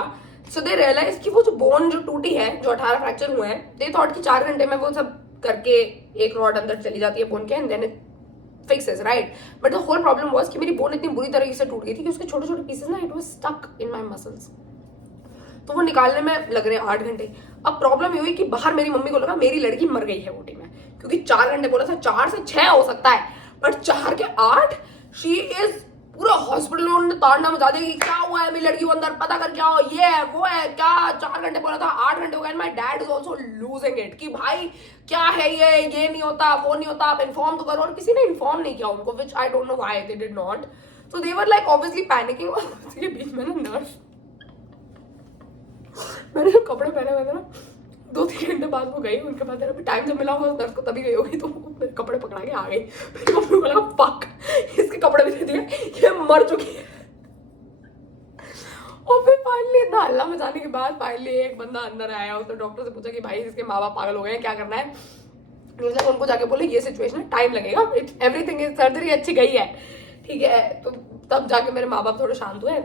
सो दे रियलाइज कि वो जो बोन जो टूटी है, जो 18 फ्रैक्चर हुए हैं, दे थॉट कि 4 घंटे में वो सब करके एक रॉड अंदर चली जाती है बोन के, and then it fixes, right. But the whole problem was कि मेरी बोन इतनी बुरी तरीके से टूट गई थी कि उसके छोटे छोटे पीसेस ना, it was stuck in my muscles, तो वो निकालने में लग रहे हैं 8 घंटे। अब प्रॉब्लम ये हुई कि बाहर मेरी मम्मी को लगा मेरी लड़की मर गई है ओटी में, क्योंकि 4 घंटे बोला था, 4 से 6 हो सकता है, बट 4 के 8 शी इज पूरा हॉस्पिटल में ताड़ना मचा देगी, क्या हुआ है मेरी लड़की को अंदर, पता कर क्या हो, ये है वो है क्या। 4 घंटे बोला था, 8 घंटे हो गए। My dad is also losing it कि भाई क्या है ये नहीं होता, वो नहीं होता, आप इन्फॉर्म तो करो। और किसी ने इन्फॉर्म नहीं किया उनको, which I don't know why they did not. So they were like obviously panicking. उसके बीच में ना नर्स, मैंने जो कपड़े पहने हुए थे ना, 2-3 घंटे बाद वो गई, उनके बाद अभी टाइम जब मिला होगा नर्स को तभी गई होगी, तो मेरे कपड़े पकड़ा के आ गई। मेरी मम्मी को लगा फक, इसके कपड़े भी दे दिए, ये मर चुकी है। और फिर फाइनली इतना हल्ला मचाने के बाद फाइनली एक बंदा अंदर आया, उसने डॉक्टर से पूछा कि भाई इसके माँ बाप पागल हो गए हैं, क्या करना है। मतलब उनको जाके बोले ये सिचुएशन है, टाइम लगेगा, एवरीथिंग इज, सर्जरी अच्छी गई है, ठीक है। तो तब जाके मेरे माँ बाप थोड़े शांत हुए।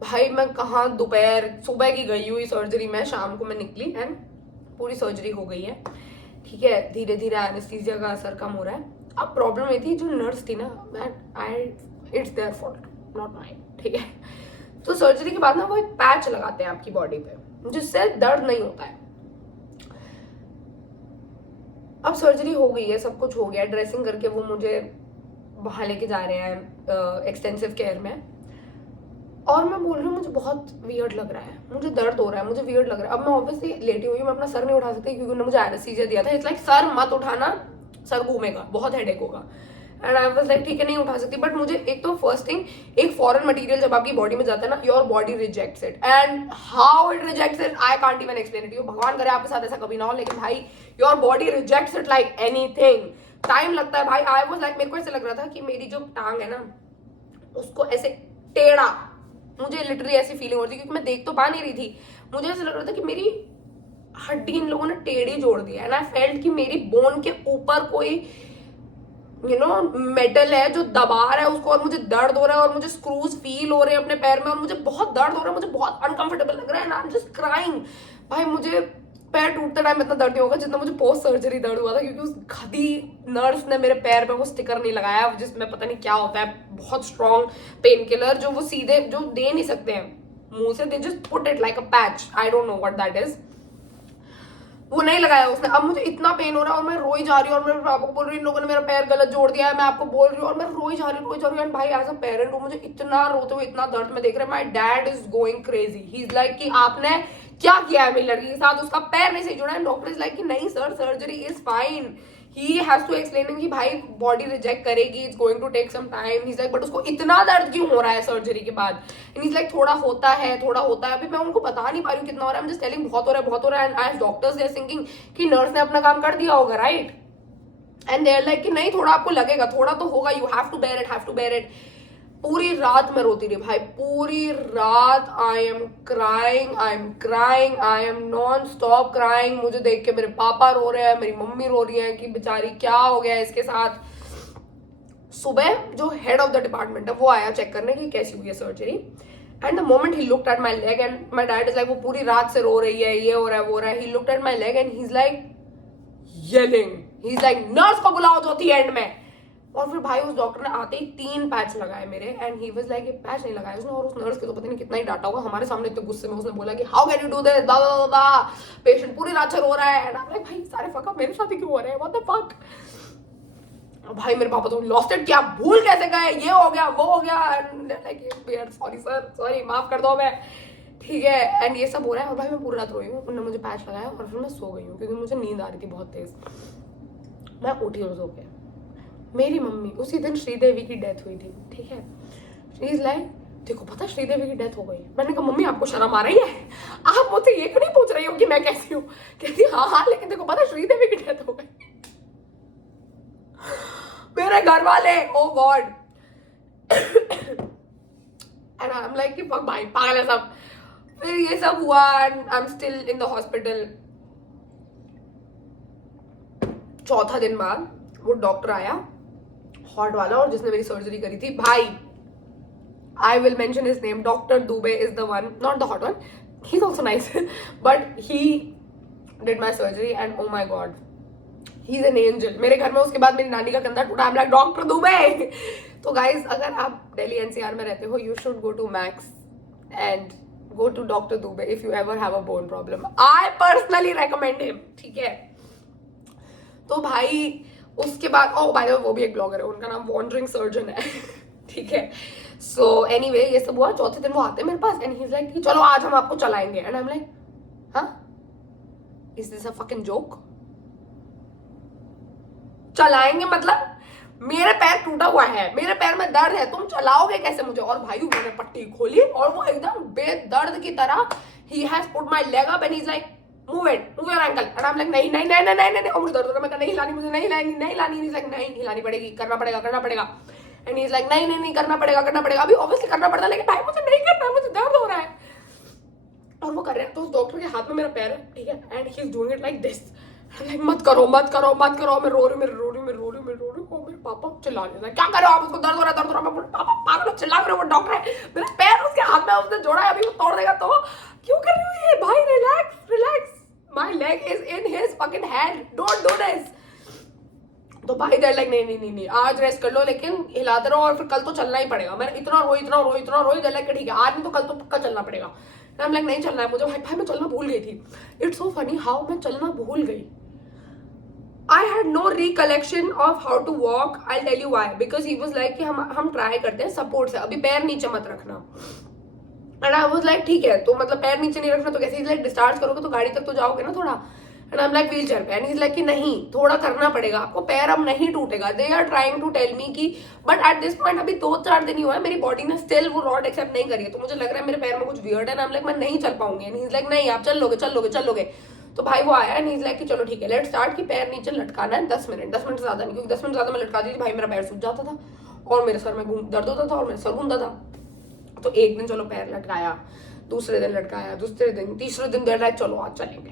भाई मैं कहाँ, दोपहर सुबह की गई हुई सर्जरी में, शाम को मैं निकली एंड पूरी सर्जरी हो गई है, ठीक है। धीरे धीरे एनेस्थीसिया का असर कम हो रहा है। अब प्रॉब्लम ये थी, जो नर्स थी ना, it's their fault not mine, ठीक है। तो सर्जरी के बाद ना वो एक पैच लगाते हैं आपकी बॉडी पे, जिससे दर्द नहीं होता है। अब सर्जरी हो गई है, सब कुछ हो गया, ड्रेसिंग करके वो मुझे वहां लेके जा रहे हैं एक्सटेंसिव केयर में। और मैं बोल रही हूँ मुझे बहुत वियर्ड लग रहा है, मुझे दर्द हो रहा है, मुझे वियर्ड लग रहा है। अब मैं ऑब्वियसली लेटी हुई हूँ, मैं अपना सर नहीं उठा सकती, क्योंकि उन्होंने मुझे एनेस्थीसिया दिया था। इट्स लाइक सर मत उठाना, सर घूमेगा, बहुत हेडेक होगा। एंड आई वाज लाइक ठीक है, नहीं उठा सकती। बट मुझे एक तो फर्स्ट थिंग, एक फॉरेन मटेरियल जब आपकी बॉडी में जाता है ना, your body rejects it, and how it rejects it I can't even explain it you. भगवान करे आपके साथ ऐसा कभी ना हो, लेकिन भाई your body rejects it like anything. Time लगता है भाई। आई वाज लाइक, मेरे को ऐसा लग रहा था कि मेरी जो टांग है ना, उसको ऐसे टेढ़ा, मुझे लिटरली ऐसी फीलिंग हो रही थी, क्योंकि मैं देख तो पा नहीं रही थी। मुझे ऐसा लग रहा था कि मेरी हड्डी इन लोगों ने टेढ़ी जोड़ दी है, एंड आई फेल्ट कि मेरी बोन के ऊपर कोई मेटल है जो दबा रहा है उसको, और मुझे दर्द हो रहा है, और मुझे स्क्रूज फील हो रहे हैं अपने पैर में, और मुझे बहुत दर्द हो रहा है, मुझे बहुत अनकंफर्टेबल लग रहा है, and I am just crying. भाई मुझे पैर टूटते टाइम इतना दर्द नहीं होगा जितना मुझे पोस्ट सर्जरी दर्द हुआ था, क्योंकि उस गधी नर्स ने मेरे पैर पे वो स्टिकर नहीं लगाया, जिसमें पता नहीं क्या होता है, बहुत स्ट्रॉन्ग पेन किलर, जो वो सीधे जो दे नहीं सकते हैं मुंह से, they just put it like a patch, I don't know what that is. वो नहीं लगाया उसने। अब मुझे इतना पेन हो रहा है और मैं रोई जा रही हूँ और मेरे पापा को बोल रही हूँ इन लोगों ने मेरा पैर गलत जोड़ दिया है, मैं आपको बोल रही हूँ, और मैं रोई जा रही हूँ। एंड भाई एज अ पेरेंट वो मुझे इतना रोते हुए, इतना दर्द में देख रहे हैं। My dad is going crazy, he is like कि आपने क्या किया है मेरी लड़की के साथ, उसका पैर नहीं सही जुड़ा है। डॉक्टर इज लाइक कि नहीं sir, surgery is fine. He has to explain कि भाई बॉडी रिजेक्ट करेगी, it's going to take some time. He is like but उसको इतना दर्द क्यों हो रहा है सर्जरी के बाद? एंड ही इज लाइक थोड़ा होता है, थोड़ा होता है। अभी मैं उनको बता नहीं पा रही हूँ कितना हो रहा है, जस्ट टेलिंग बहुत हो रहा है, बहुत हो रहा है। And I doctors they are thinking कि नर्स ने अपना काम कर दिया होगा, right? And they are like कि नहीं थोड़ा आपको लगेगा, थोड़ा तो होगा, you have to bear it, have to bear it. पूरी रात मैं रोती रही भाई, पूरी रात। I am crying, I am non stop crying. मुझे देख के मेरे पापा रो रहे हैं, मेरी मम्मी रो रही है कि बेचारी क्या हो गया इसके साथ। सुबह जो हेड ऑफ द डिपार्टमेंट है वो आया चेक करने की कैसी हुई है surgery. And the moment he looked at my leg and my dad is like वो पूरी रात से रो रही है, ये हो रहा है, वो हो रहा है। He looked at my leg and he is like yelling, he is like nurse को बुलाओ जो थी एंड में। और फिर भाई उस डॉक्टर ने आते ही 3 पैच लगाए मेरे। एंड ही वाज लाइक ये पैच नहीं लगाया उसने, और उस नर्स के तो पता नहीं कितना ही डांटा होगा, हमारे सामने इतने गुस्से में उसने बोला कि how can you do this, दा पेशेंट पूरी रात से रो रहा है। एंड आई एम लाइक भाई सारे फक अप मेरे साथ ही क्यों हो रहे हैं, व्हाट द फक। भाई मेरे पापा तो लॉस्ट इट, क्या भूल कैसे गए, ये हो गया वो हो गया। लाइक सॉरी सर, सॉरी माफ कर दो मैं, ठीक है। एंड ये सब हो रहा है और भाई मैं पूरी रात रोई हूँ। उन्होंने मुझे पैच लगाया और फिर मैं सो गई हूँ क्योंकि मुझे नींद आ रही थी बहुत तेज। मैं उठी और सो गई। मेरी मम्मी, उसी दिन श्रीदेवी की डेथ हुई थी, ठीक है। शी इज लाइक देखो पता श्रीदेवी की डेथ हो गई। मैंने कहा मम्मी आपको शर्म आ रही है, आप मुझसे ये क्यों नहीं पूछ रही हो कि मैं कैसी हूँ? कहती हाँ लेकिन देखो पता श्रीदेवी की डेथ हो गई। मेरे घर वाले oh god. And I am like कि फक भाई पागल है सब। फिर ये सब हुआ and I am still in the hospital. चौथा दिन बाद वो डॉक्टर आया हॉट वाला, और जिसने मेरी सर्जरी करी थी भाई, I will mention his name, doctor Dubey is the one, not the hot one, he is also nice but he did my surgery and oh my god he is an angel. मेरे घर में उसके बाद मेरी नानी का कंधा टूटा, I am like doctor Dubey. तो गाइज अगर आप दिल्ली एनसीआर में रहते हो, you should go to Max and go to doctor Dubey if you ever have a bone problem. I personally recommend him, ठीक है। तो भाई उसके बाद ओ बाय द वे वो भी एक ब्लॉगर है, उनका नाम वॉन्डरिंग सर्जन है ठीक है। सो एनीवे ये सब हुआ। चौथे दिन वो आते हैं मेरे पास एंड ही इज लाइक चलो आज हम आपको चलाएंगे। एंड आई एम लाइक हाँ is this a fucking joke? चलाएंगे मतलब मेरे पैर टूटा हुआ है, मेरे पैर में दर्द है, तुम चलाओगे कैसे मुझे? और भाई मैंने पट्टी खोली और वो एकदम बेदर्द की तरह he has put my leg up and he is like move it, move your ankle. And I am like नहीं नहीं नहीं नहीं नहीं नहीं, और मुझे दर्द हो रहा है, मैं नहीं हिलानी, मुझे नहीं हिलानी, नहीं हिलानी। ही इज लाइक नहीं हिलानी पड़ेगी, करना पड़ेगा, करना पड़ेगा। एंड ही इज लाइक नहीं नहीं नहीं करना पड़ेगा, करना पड़ेगा। अभी ऑब्वियसली करना पड़ता है लेकिन भाई मुझे नहीं करना, मुझे दर्द हो रहा है। और वो कर रहे हैं तो उस डॉक्टर के हाथ में मेरा पैर है, ठीक है। And he is doing it like this, like मत करो मत करो मत करो। मैं रो रही हूँ, मैं रो रही हूँ, मैं रो रही हूँ, मैं रो रही हूँ। मेरे पापा चिल्ला रहे हैं क्या कर रहे हो आप, उसको दर्द हो रहा है, दर्द हो रहा है। मैं पापा पागल चिल्ला रहे हो, वो डॉक्टर है, मेरा पैर उसके हाथ में उसने जोड़ा है, अभी वो तोड़ देगा तो क्यों कर रही हो ये? भाई relax relax, my leg is in his fucking hand, don't do this. तो भाई देयर लाइक नहीं नहीं नहीं नहीं आज रेस्ट कर लो लेकिन हिलाते रहो और फिर कल तो चलना ही पड़ेगा। मैंने इतना रोई इतना रोई इतना रोई, देयर लाइक ठीक है आज नहीं तो कल तो पक्का चलना पड़ेगा। आई एम लाइक नहीं चलना है मुझे। भाई मैं चलना भूल गई थी। इट्स सो फनी हाउ मैं चलना भूल गई। I had no recollection of how to walk. I'll tell you why. Because he was like कि हम ट्राई करते हैं सपोर्ट से, अभी पैर नीचे मत रखना। And I was like ठीक है, तो मतलब पैर नीचे नहीं रखना तो कैसे? He's like डिस्चार्ज करोगे तो गाड़ी तक तो जाओगे ना थोड़ा। And I'm like wheel chair पे। And he's like कि नहीं थोड़ा करना पड़ेगा आपको, पैर अब नहीं टूटेगा। They are trying to tell me कि but at this point अभी 2-4 दिन ही हुआ है, मेरी बॉडी ने स्टिल वो रॉड एक्सेप्ट नहीं करी है, तो मुझे लग रहा है मेरे पैर में कुछ वियर्ड है। And I'm like मैं नहीं चल पाऊंगी। And he's like नहीं आप चल लोगे चल लोगे चल लोगे। तो भाई वो आया एंड इज लाइक कि चलो ठीक है लेट स्टार्ट कि पैर नीचे लटकाना है 10 मिनट से ज्यादा नहीं, क्योंकि 10 मिनट ज्यादा मैं लटकाती थी भाई मेरा पैर सूज जाता था और मेरे सर में दर्द होता था और मेरा सर घूमता था। तो एक दिन चलो पैर लटकाया, दूसरे दिन लटकाया, दूसरे दिन, तीसरे दिन देर लाइक चलो आज चलेंगे।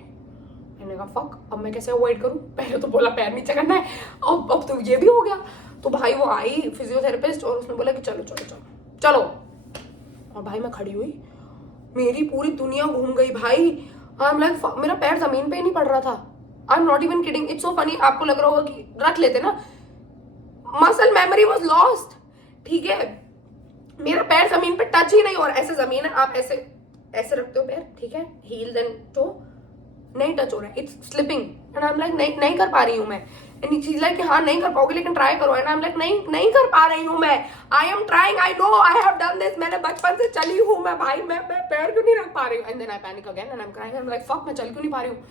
मैंने कहा फक अब मैं कैसे अवॉइड करूं, पहले तो बोला पैर नीचे करना है, अब तो ये भी हो गया। तो भाई वो आई फिजियोथेरेपिस्ट और उसने बोला कि चलो चलो चलो चलो, और भाई मैं खड़ी हुई, मेरी पूरी दुनिया घूम गई भाई। आई एम लाइक मेरा पैर जमीन पे ही नहीं पड़ रहा था। आई am not even kidding, it's so funny. आपको लग रहा होगा कि रख लेते ना, मसल मेमोरी वाज लॉस्ट, ठीक है। मेरा पैर जमीन पे टच ही नहीं हो रहा। ऐसे जमीन है, आप ऐसे ऐसे रखते हो पैर, ठीक है, हील देन टो, नहीं टच हो रहा है, it's slipping. And I am like नहीं कर पा रही हूँ मैं। एंड चीज लाइक हाँ नहीं कर पाओगे लेकिन ट्राई करो। एंड आई एम लाइक नहीं कर पा रही हूँ मैं, I am trying, I know I have done this, मैंने बचपन से चली हूँ मैं भाई, मैं पैर क्यों नहीं रख पा रही हूँ। And then I panic again and I am crying, I am like fuck मैं चल क्यों नहीं पा रही हूँ।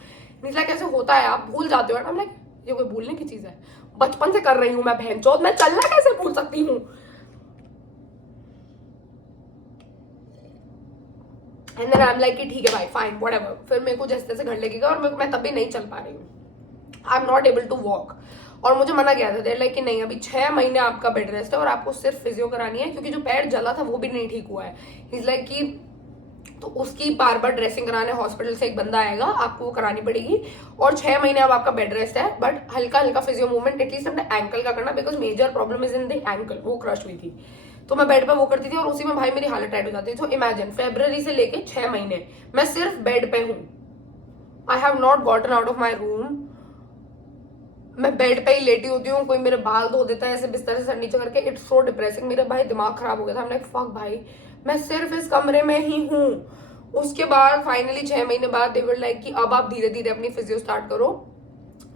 इट्स लाइक ऐसे होता है, आप भूल जाते हो। एंड आई एम लाइक ये कोई भूलने की चीज है, बचपन से कर रही हूँ मैं बहनचोद, मैं चलना कैसे भूल सकती हूँ। And then I am like कि ठीक है भाई फाइन व्हाटएवर। फिर मेरे को जैसे तैसे घर लेके गया और मैं तब भी नहीं चल पा रही हूँ, I am not able to walk. और मुझे मना किया था देर लाइक कि नहीं अभी 6 महीने आपका बेड रेस्ट है और आपको सिर्फ फिजियो करानी है, क्योंकि जो पैर जला था वो भी नहीं ठीक हुआ है। इज लाइक कि तो उसकी बार बार ड्रेसिंग कराने हॉस्पिटल से एक बंदा आएगा, आपको वो करानी पड़ेगी। और 6 महीने अब आपका बेड रेस्ट है, बट हल्का हल्का फिजियो मूवमेंट एटलीस्ट अपने एंकल का करना, because major problem is in the ankle, वो क्रश हुई थी। तो मैं बेड पे वो करती थी और उसी में भाई मेरी हालत टाइट हो जाती थी। तो इमेजिन फरवरी से लेके 6 महीने मैं सिर्फ बेड पे हूँ, I have not gotten out of my room. मैं बेड पे ही लेटी होती हूँ, कोई मेरे बाल धो देता है ऐसे बिस्तर से सर नीचे करके। इट्स सो डिप्रेसिंग, मेरा भाई दिमाग खराब हो गया था। I'm like, fuck भाई मैं सिर्फ इस कमरे में ही हूँ। उसके बाद फाइनली 6 महीने बाद दे वर लाइक कि अब आप धीरे धीरे अपनी फिजियो स्टार्ट करो,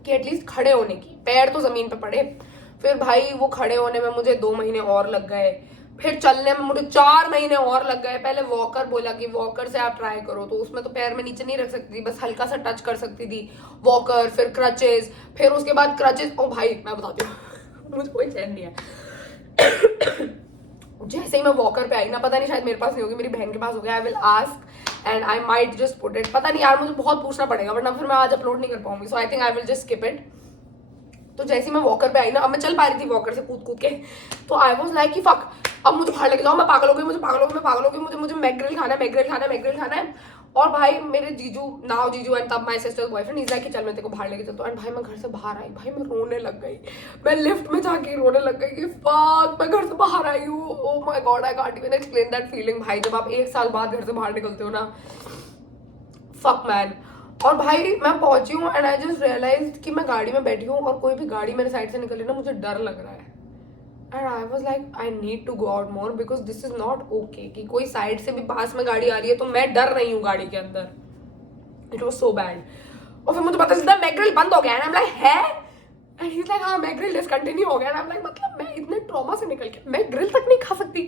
कि एटलीस्ट खड़े होने की, पैर तो जमीन पे पड़े। फिर भाई वो खड़े होने में मुझे 2 महीने और लग गए, फिर चलने में मुझे 4 महीने और लग गए। पहले वॉकर बोला कि वॉकर से आप ट्राई करो, तो उसमें तो पैर में नीचे नहीं रख सकती थी, बस हल्का सा टच कर सकती थी। वॉकर, फिर क्रचेज, फिर उसके बाद क्रचेज। ओ भाई मैं बताती हूँ मुझे कोई चैन नहीं है जैसे ही मैं वॉकर पे आई ना, पता नहीं शायद मेरे पास नहीं होगी, मेरी बहन के पास हो गया। I will ask and I might just put it, पता नहीं यार मुझे बहुत पूछना पड़ेगा वरना फिर मैं आज अपलोड नहीं कर पाऊंगी। So I think I will just skip it. तो जैसे ही मैं वॉकर पे आई ना, अब मैं चल पा रही थी वॉकर से कूद कूद के, तो आई वाज लाइक कि फक अब मुझे बाहर लेके जाओ, मैं पागल हो गई, मुझे पागल हो गई, मैं पागल हो गई, मुझे मैकग्रिल खाना है, मैकग्रिल खाना है, मैकग्रिल खाना है। और भाई मेरे जीजू एंड तब my sister's boyfriend is like कि चल मैं तेरे को बाहर लेके चलता हूँ। एंड भाई मैं घर से बाहर आई, भाई मैं रोने लग गई, मैं लिफ्ट में जाके रोने लग गई कि फक मैं घर से बाहर आई हूँ। Oh my God I can't even explain that feeling भाई, जब आप 1 साल बाद घर से बाहर निकलते हो ना, फक मैन। और भाई मैं पहुंची हूँ एंड आई जस्ट रियलाइज कि मैं गाड़ी में बैठी हूँ और कोई भी गाड़ी मेरे साइड से निकली ना, मुझे डर लग रहा है। And I was like I need to go out more because this is not okay कि कोई साइड से भी पास में गाड़ी आ रही है तो मैं डर रही हूँ गाड़ी के अंदर। It was so bad. और फिर मुझे पता चलता है मैकग्रिल बंद हो गया एंड आई एम लाइक है, एंड ही इज लाइक हाँ मैकग्रिल डिसकंटिन्यू हो गया। एंड आई एम लाइक मतलब मैं इतने ट्रॉमा से निकल के मैं ग्रिल तक नहीं खा सकती।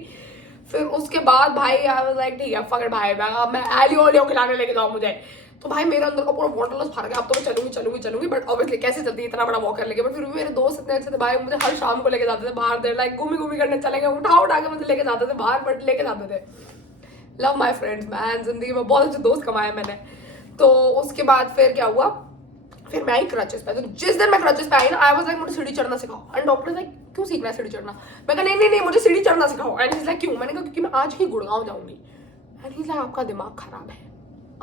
फिर उसके बाद भाई आई वाज लाइक ठीक है फक इट भाई, मैं एलियो ओलियो खिलाने लेके जाओ मुझे। तो भाई मेरे अंदर का पूरा वाटरलॉस भर गया, अब तो मैं चलूंगी बट ऑब्वियसली कैसे चलती है इतना बड़ा वॉकर लेके। बट फिर भी मेरे दोस्त इतने अच्छे थे भाई, मुझे हर शाम को लेके जाते थे बाहर, देर लाइक घूमी करने चलेंगे, उठा के मुझे लेके जाते थे बाहर, बट लेके जाते थे। लव माई फ्रेंड्स मैन, जिंदगी में बहुत अच्छे दोस्त कमाए मैंने। तो उसके बाद फिर क्या हुआ, फिर मैं आई क्रचेस पे। तो जिस दिन मैं क्रचेस पे आई ना, आई वाज लाइक मुझे सीढ़ी चढ़ना सिखाओ। एंड डॉक्टर लाइक क्यों सीखना है सीढ़ी चढ़ना? मैं कहा नहीं मुझे सीढ़ी चढ़ना सिखाओ। एंड इज लाइक क्यों? मैंने कहा क्योंकि मैं आज ही गुड़गांव जाऊंगी। एंड इज लाइक आपका दिमाग खराब है,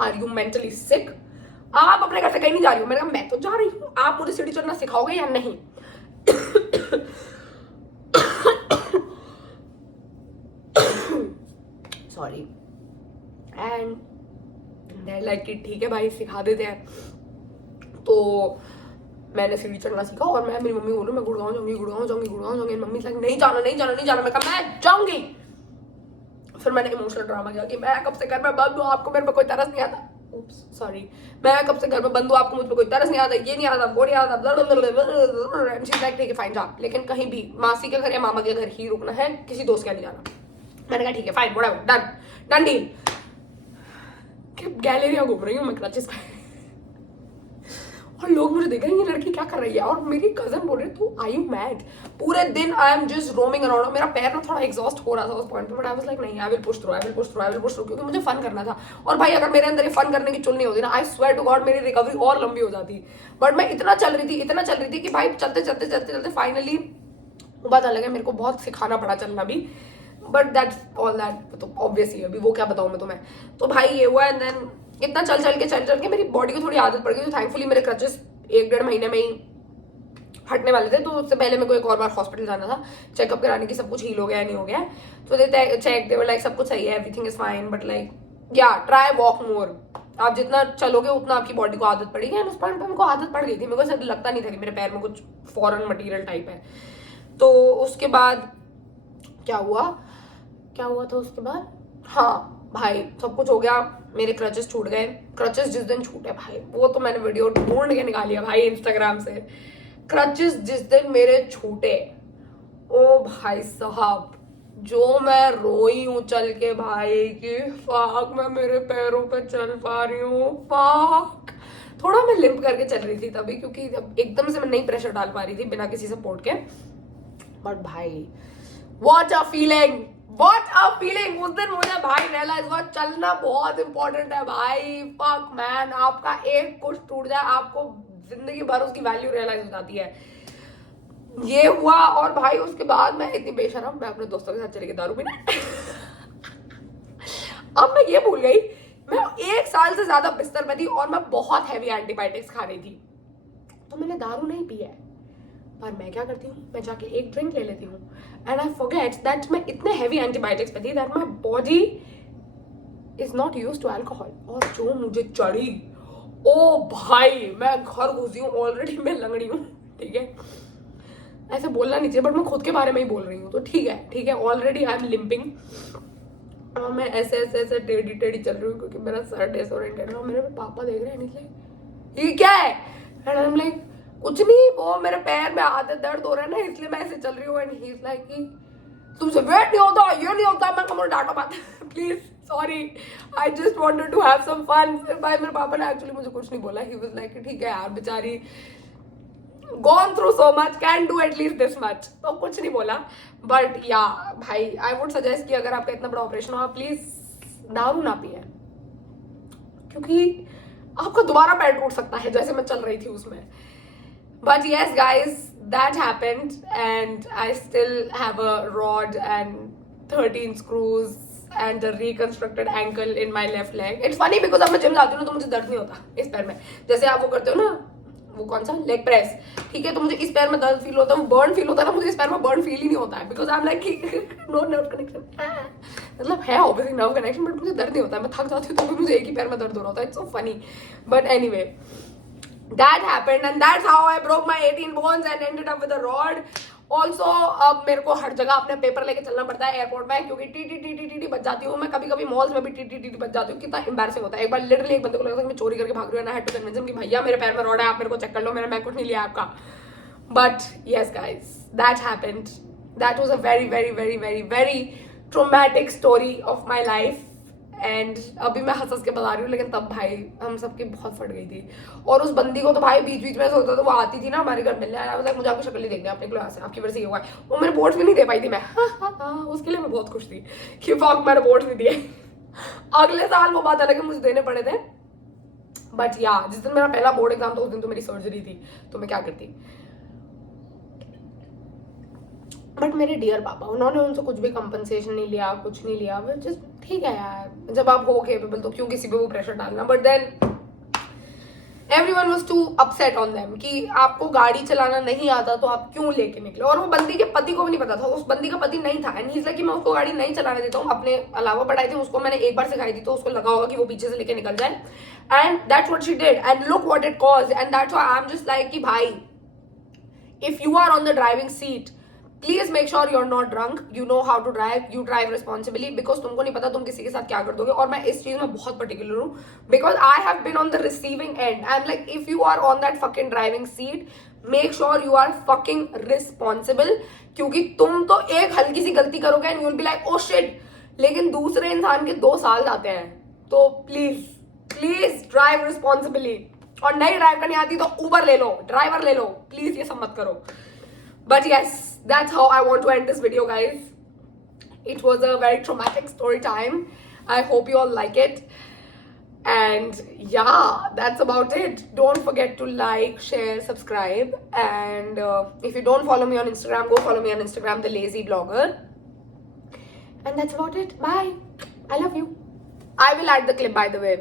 आर यू मेंटली सिक? आप अपने घर से कहीं नहीं जा रही हो। मैंने कहा मैं तो जा रही हूँ, आप मुझे सीढ़ी चढ़ना सिखाओगे या नहीं? सॉरी। एंड लाइक कि ठीक है भाई सिखा देते हैं। तो मैंने सीढ़ी चढ़ना सीखा और मैं मेरी मम्मी बोलूँ मैं गुड़गांव जाऊंगी। मम्मी लाइक नहीं जाना। मैं कहा मैं जाऊंगी। फिर मैंने इमोशनल ड्रामा किया कि मैं कब से घर में बंद हूँ, आपको मेरे पे कोई तरस नहीं आता। सॉरी, मैं कब से घर में बंद हूँ, आपको मुझ पर कोई तरस नहीं आता, ये नहीं आता, वो नहीं आता। ठीक है फाइन जा, लेकिन कहीं भी मासी के घर या मामा के घर ही रुकना है, किसी दोस्त के नहीं जाना। मैंने कहा ठीक है fine whatever, done deal. Galleria घूम रही हूँ मैं क्रचेस पे और लोग मुझे देख रहे हैं ये लड़की क्या कर रही है। और मेरी कजन बोल रही तू आई यू मैड? पूरे दिन आई एम जस्ट रोमिंग अराउंड। मेरा पैर ना थोड़ा एग्जॉस्ट हो रहा था उस पॉइंट पे, बट आई वाज लाइक नहीं आई विल पुश थ्रू, क्योंकि मुझे फन करना था। और भाई अगर मेरे अंदर ये फन करने की चुल नहीं होती ना, आई स्वेयर टू गॉड मेरी रिकवरी और लंबी हो जाती। बट मैं इतना चल रही थी कि भाई चलते फाइनली बात अलग है, मेरे को बहुत सिखाना पड़ा चलना भी, बट दैट्स ऑल दैट। तो ऑब्वियसली अभी वो क्या बताऊँ मैं तुम्हें। तो भाई ये हुआ एंड देन इतना चल के मेरी बॉडी को थोड़ी आदत पड़ गई। तो थैंकफुली मेरे क्रचेस 1-1.5 महीने में ही हटने वाले थे। तो उससे पहले मेरे को एक और बार हॉस्पिटल जाना था चेकअप कराने की, सब कुछ हील हो गया नहीं हो गया। तो दे चेक, दे वर लाइक सब कुछ सही है, everything is fine, but like या ट्राई वॉक मोर। आप जितना चलोगे उतना आपकी बॉडी को आदत पड़ेगी। एंड उस पॉइंट पर मेरे को आदत पड़ गई थी, मेरे को ऐसा लगता नहीं था कि मेरे पैर में कुछ फॉरेन मटीरियल टाइप है। तो उसके बाद क्या हुआ था उसके बाद, हाँ भाई सब कुछ हो गया, मेरे क्रचेस छूट गए। क्रचेस जिस दिन छूटे भाई, वो तो मैंने वीडियो ढूंढ के निकाली है भाई इंस्टाग्राम से। क्रचेस जिस दिन मेरे छूटे, ओ भाई साहब, जो मैं रोई हूँ चल के भाई कि फाक मैं मेरे पैरों पे चल पा रही हूँ, फाक। थोड़ा मैं लिम्प करके चल रही थी तभी, क्योंकि एकदम से मैं नहीं प्रेशर डाल पा रही थी बिना किसी सपोर्ट के। बट भाई what a feeling, what a feeling. उस दिन मुझे भाई रियलाइज हुआ चलना बहुत इंपॉर्टेंट है भाई। फक मैन, आपका एक कुछ टूट जाए आपको जिंदगी भर उसकी वैल्यू रियलाइज हो जाती है। ये हुआ और भाई उसके बाद मैं इतनी बेशरम, मैं अपने दोस्तों के साथ चली गई दारू पीने। अब मैं ये भूल गई, मैं 1 साल से ज्यादा बिस्तर में थी और मैं बहुत हैवी एंटीबायोटिक्स खा रही थी, तो मैंने दारू नहीं पी है। पर मैं क्या करती हूँ, मैं जाके एक ड्रिंक ले लेती हूँ एंड आई फॉरगेट दैट मैं इतने हैवी एंटीबायोटिक्स पे थी that my body is not used to alcohol. और जो मुझे चढ़ी, ओ भाई मैं घर घुसी हूँ ऑलरेडी, मैं लंगड़ी हूँ, ठीक है, ऐसे बोलना नहीं चाहिए बट मैं खुद के बारे में ही बोल रही हूँ, तो ठीक है, ऑलरेडी आई एम लिम्पिंग। और मैं ऐसे टेढ़ी टेढ़ी चल रही हूँ क्योंकि मेरा सर डिसोरिएंटेड है और मेरे पापा देख रहे हैं नीचे, ये क्या है? एंड आई एम लाइक कुछ नहीं, वो मेरे पैर में आधे दर्द हो रहा है ना, इसलिए मैं ऐसे चल रही हूँ। एंड ही इज लाइक कि तुमसे वेट नहीं होता, ये नहीं होता। मैं कमर डांटो बात, please sorry, I just wanted to have some fun. फिर भाई मेरे पापा ने एक्चुअली मुझे कुछ नहीं बोला, ही वाज लाइक ठीक है यार बेचारी gone through so much, can do at least this much, तो कुछ नहीं बोला। बट या भाई आई वुड सजेस्ट कि अगर आपका इतना बड़ा ऑपरेशन हो, आप प्लीज दारू ना पिए, क्योंकि आपका दोबारा पैर टूट सकता है जैसे मैं चल रही थी उसमें। But yes guys, that happened and I still have a rod and 13 screws and a reconstructed ankle in my left leg. It's funny because अब मैं जिम जाती हूँ तो मुझे दर्द नहीं होता इस पैर में, जैसे आप वो करते हो ना, वो कौन सा लेग प्रेस, ठीक है, तो मुझे इस पैर में दर्द फील होता है, वो बर्न फील होता है ना, मुझे इस पैर में बर्न फील ही नहीं होता है because I am like no nerve connection. मतलब है ऑब्वियसली नर्व कनेक्शन बट मुझे दर्द नहीं होता है, मैं थक जाती हूँ तो भी मुझे एक ही पैर में दर्द हो रहा होता है। It's so funny but anyway that happened and that's how I broke my 18 bones and ended up with a rod. Also अब मेरे को हर जगह अपने पेपर लेके चलना पड़ता है एयरपोर्ट में, क्योंकि टी बच जाती हूँ मैं। कभी मॉल्स में भी टी बच जाती हूँ, कितना एम्बैरसिंग होता है। एक बार लिटरली एक बंदे को लगा था कि मैं चोरी करके भाग रही हूँ, हैड टू कन्विंस हिम कि भैया मेरे पैर में रॉड है, आप मेरे को चेक कर लो, मैं कुछ नहीं लिया आपका। But yes guys, that happened. That was a very traumatic story of my life. And अभी मैं हंस के बता रही हूँ, लेकिन तब भाई हम सबकी बहुत फट गई थी। और उस बंदी को तो भाई बीच में ऐसा होता था, वो आती थी ना हमारे घर मिलने, आया मुझे आपकी शक्ल ही देखनी है अपने क्लास से, आपकी वजह से ये हुआ है। वो मेरे बोर्ड्स भी नहीं दे पाई थी मैं, उसके लिए मैं बहुत खुश थी कि फक मैंने बोर्ड्स नहीं दिए। अगले साल वो बात अलग है, मुझे देने पड़े थे। बट या जिस दिन मेरा पहला बोर्ड एग्जाम था उस दिन तो मेरी सर्जरी थी, तो मैं क्या करती। बट मेरे डियर पापा, उन्होंने उनसे कुछ भी कंपनसेशन नहीं लिया, कुछ नहीं लिया। जस्ट ठीक है यार, जब आप हो केपेबल तो क्यों किसी पे वो प्रेशर डालना। But then everyone was too upset on them कि आपको गाड़ी चलाना नहीं आता तो आप क्यों लेके निकले। और वो बंदी के पति को भी नहीं पता था, उस बंदी का पति नहीं था। एंड ही इज लाइक कि मैं उसको गाड़ी नहीं चलाने देता हूँ अपने अलावा। बट आई थिंक उसको मैंने एक बार सिखाई थी तो उसको लगा होगा कि वो पीछे से लेके निकल जाए, and that's what she did and look what it caused. And that's why I am just like कि भाई if you are on the driving seat, please make sure you are not drunk, you know how to drive, you drive responsibly, because तुमको नहीं पता तुम किसी के साथ क्या कर दोगे। और मैं इस चीज में बहुत पर्टिकुलर हूँ because I have been on the receiving end. I am like if you are on that fucking driving seat, make sure you are fucking responsible, क्योंकि तुम तो एक हल्की सी गलती करोगे and you will be like oh shit, लेकिन दूसरे इंसान के 2 साल जाते हैं। तो प्लीज ड्राइव रिस्पॉन्सिबली। और नहीं ड्राइव करनी आती तो उबर ले लो, ड्राइवर ले लो, प्लीज ये सब मत करो। But yes, that's how I want to end this video, guys. It was a very traumatic story time. I hope you all like it. And yeah, that's about it. Don't forget to like, share, subscribe. And if you don't follow me on Instagram, go follow me on Instagram, The Lazy Blogger. And that's about it. Bye. I love you. I will add the clip, by the way.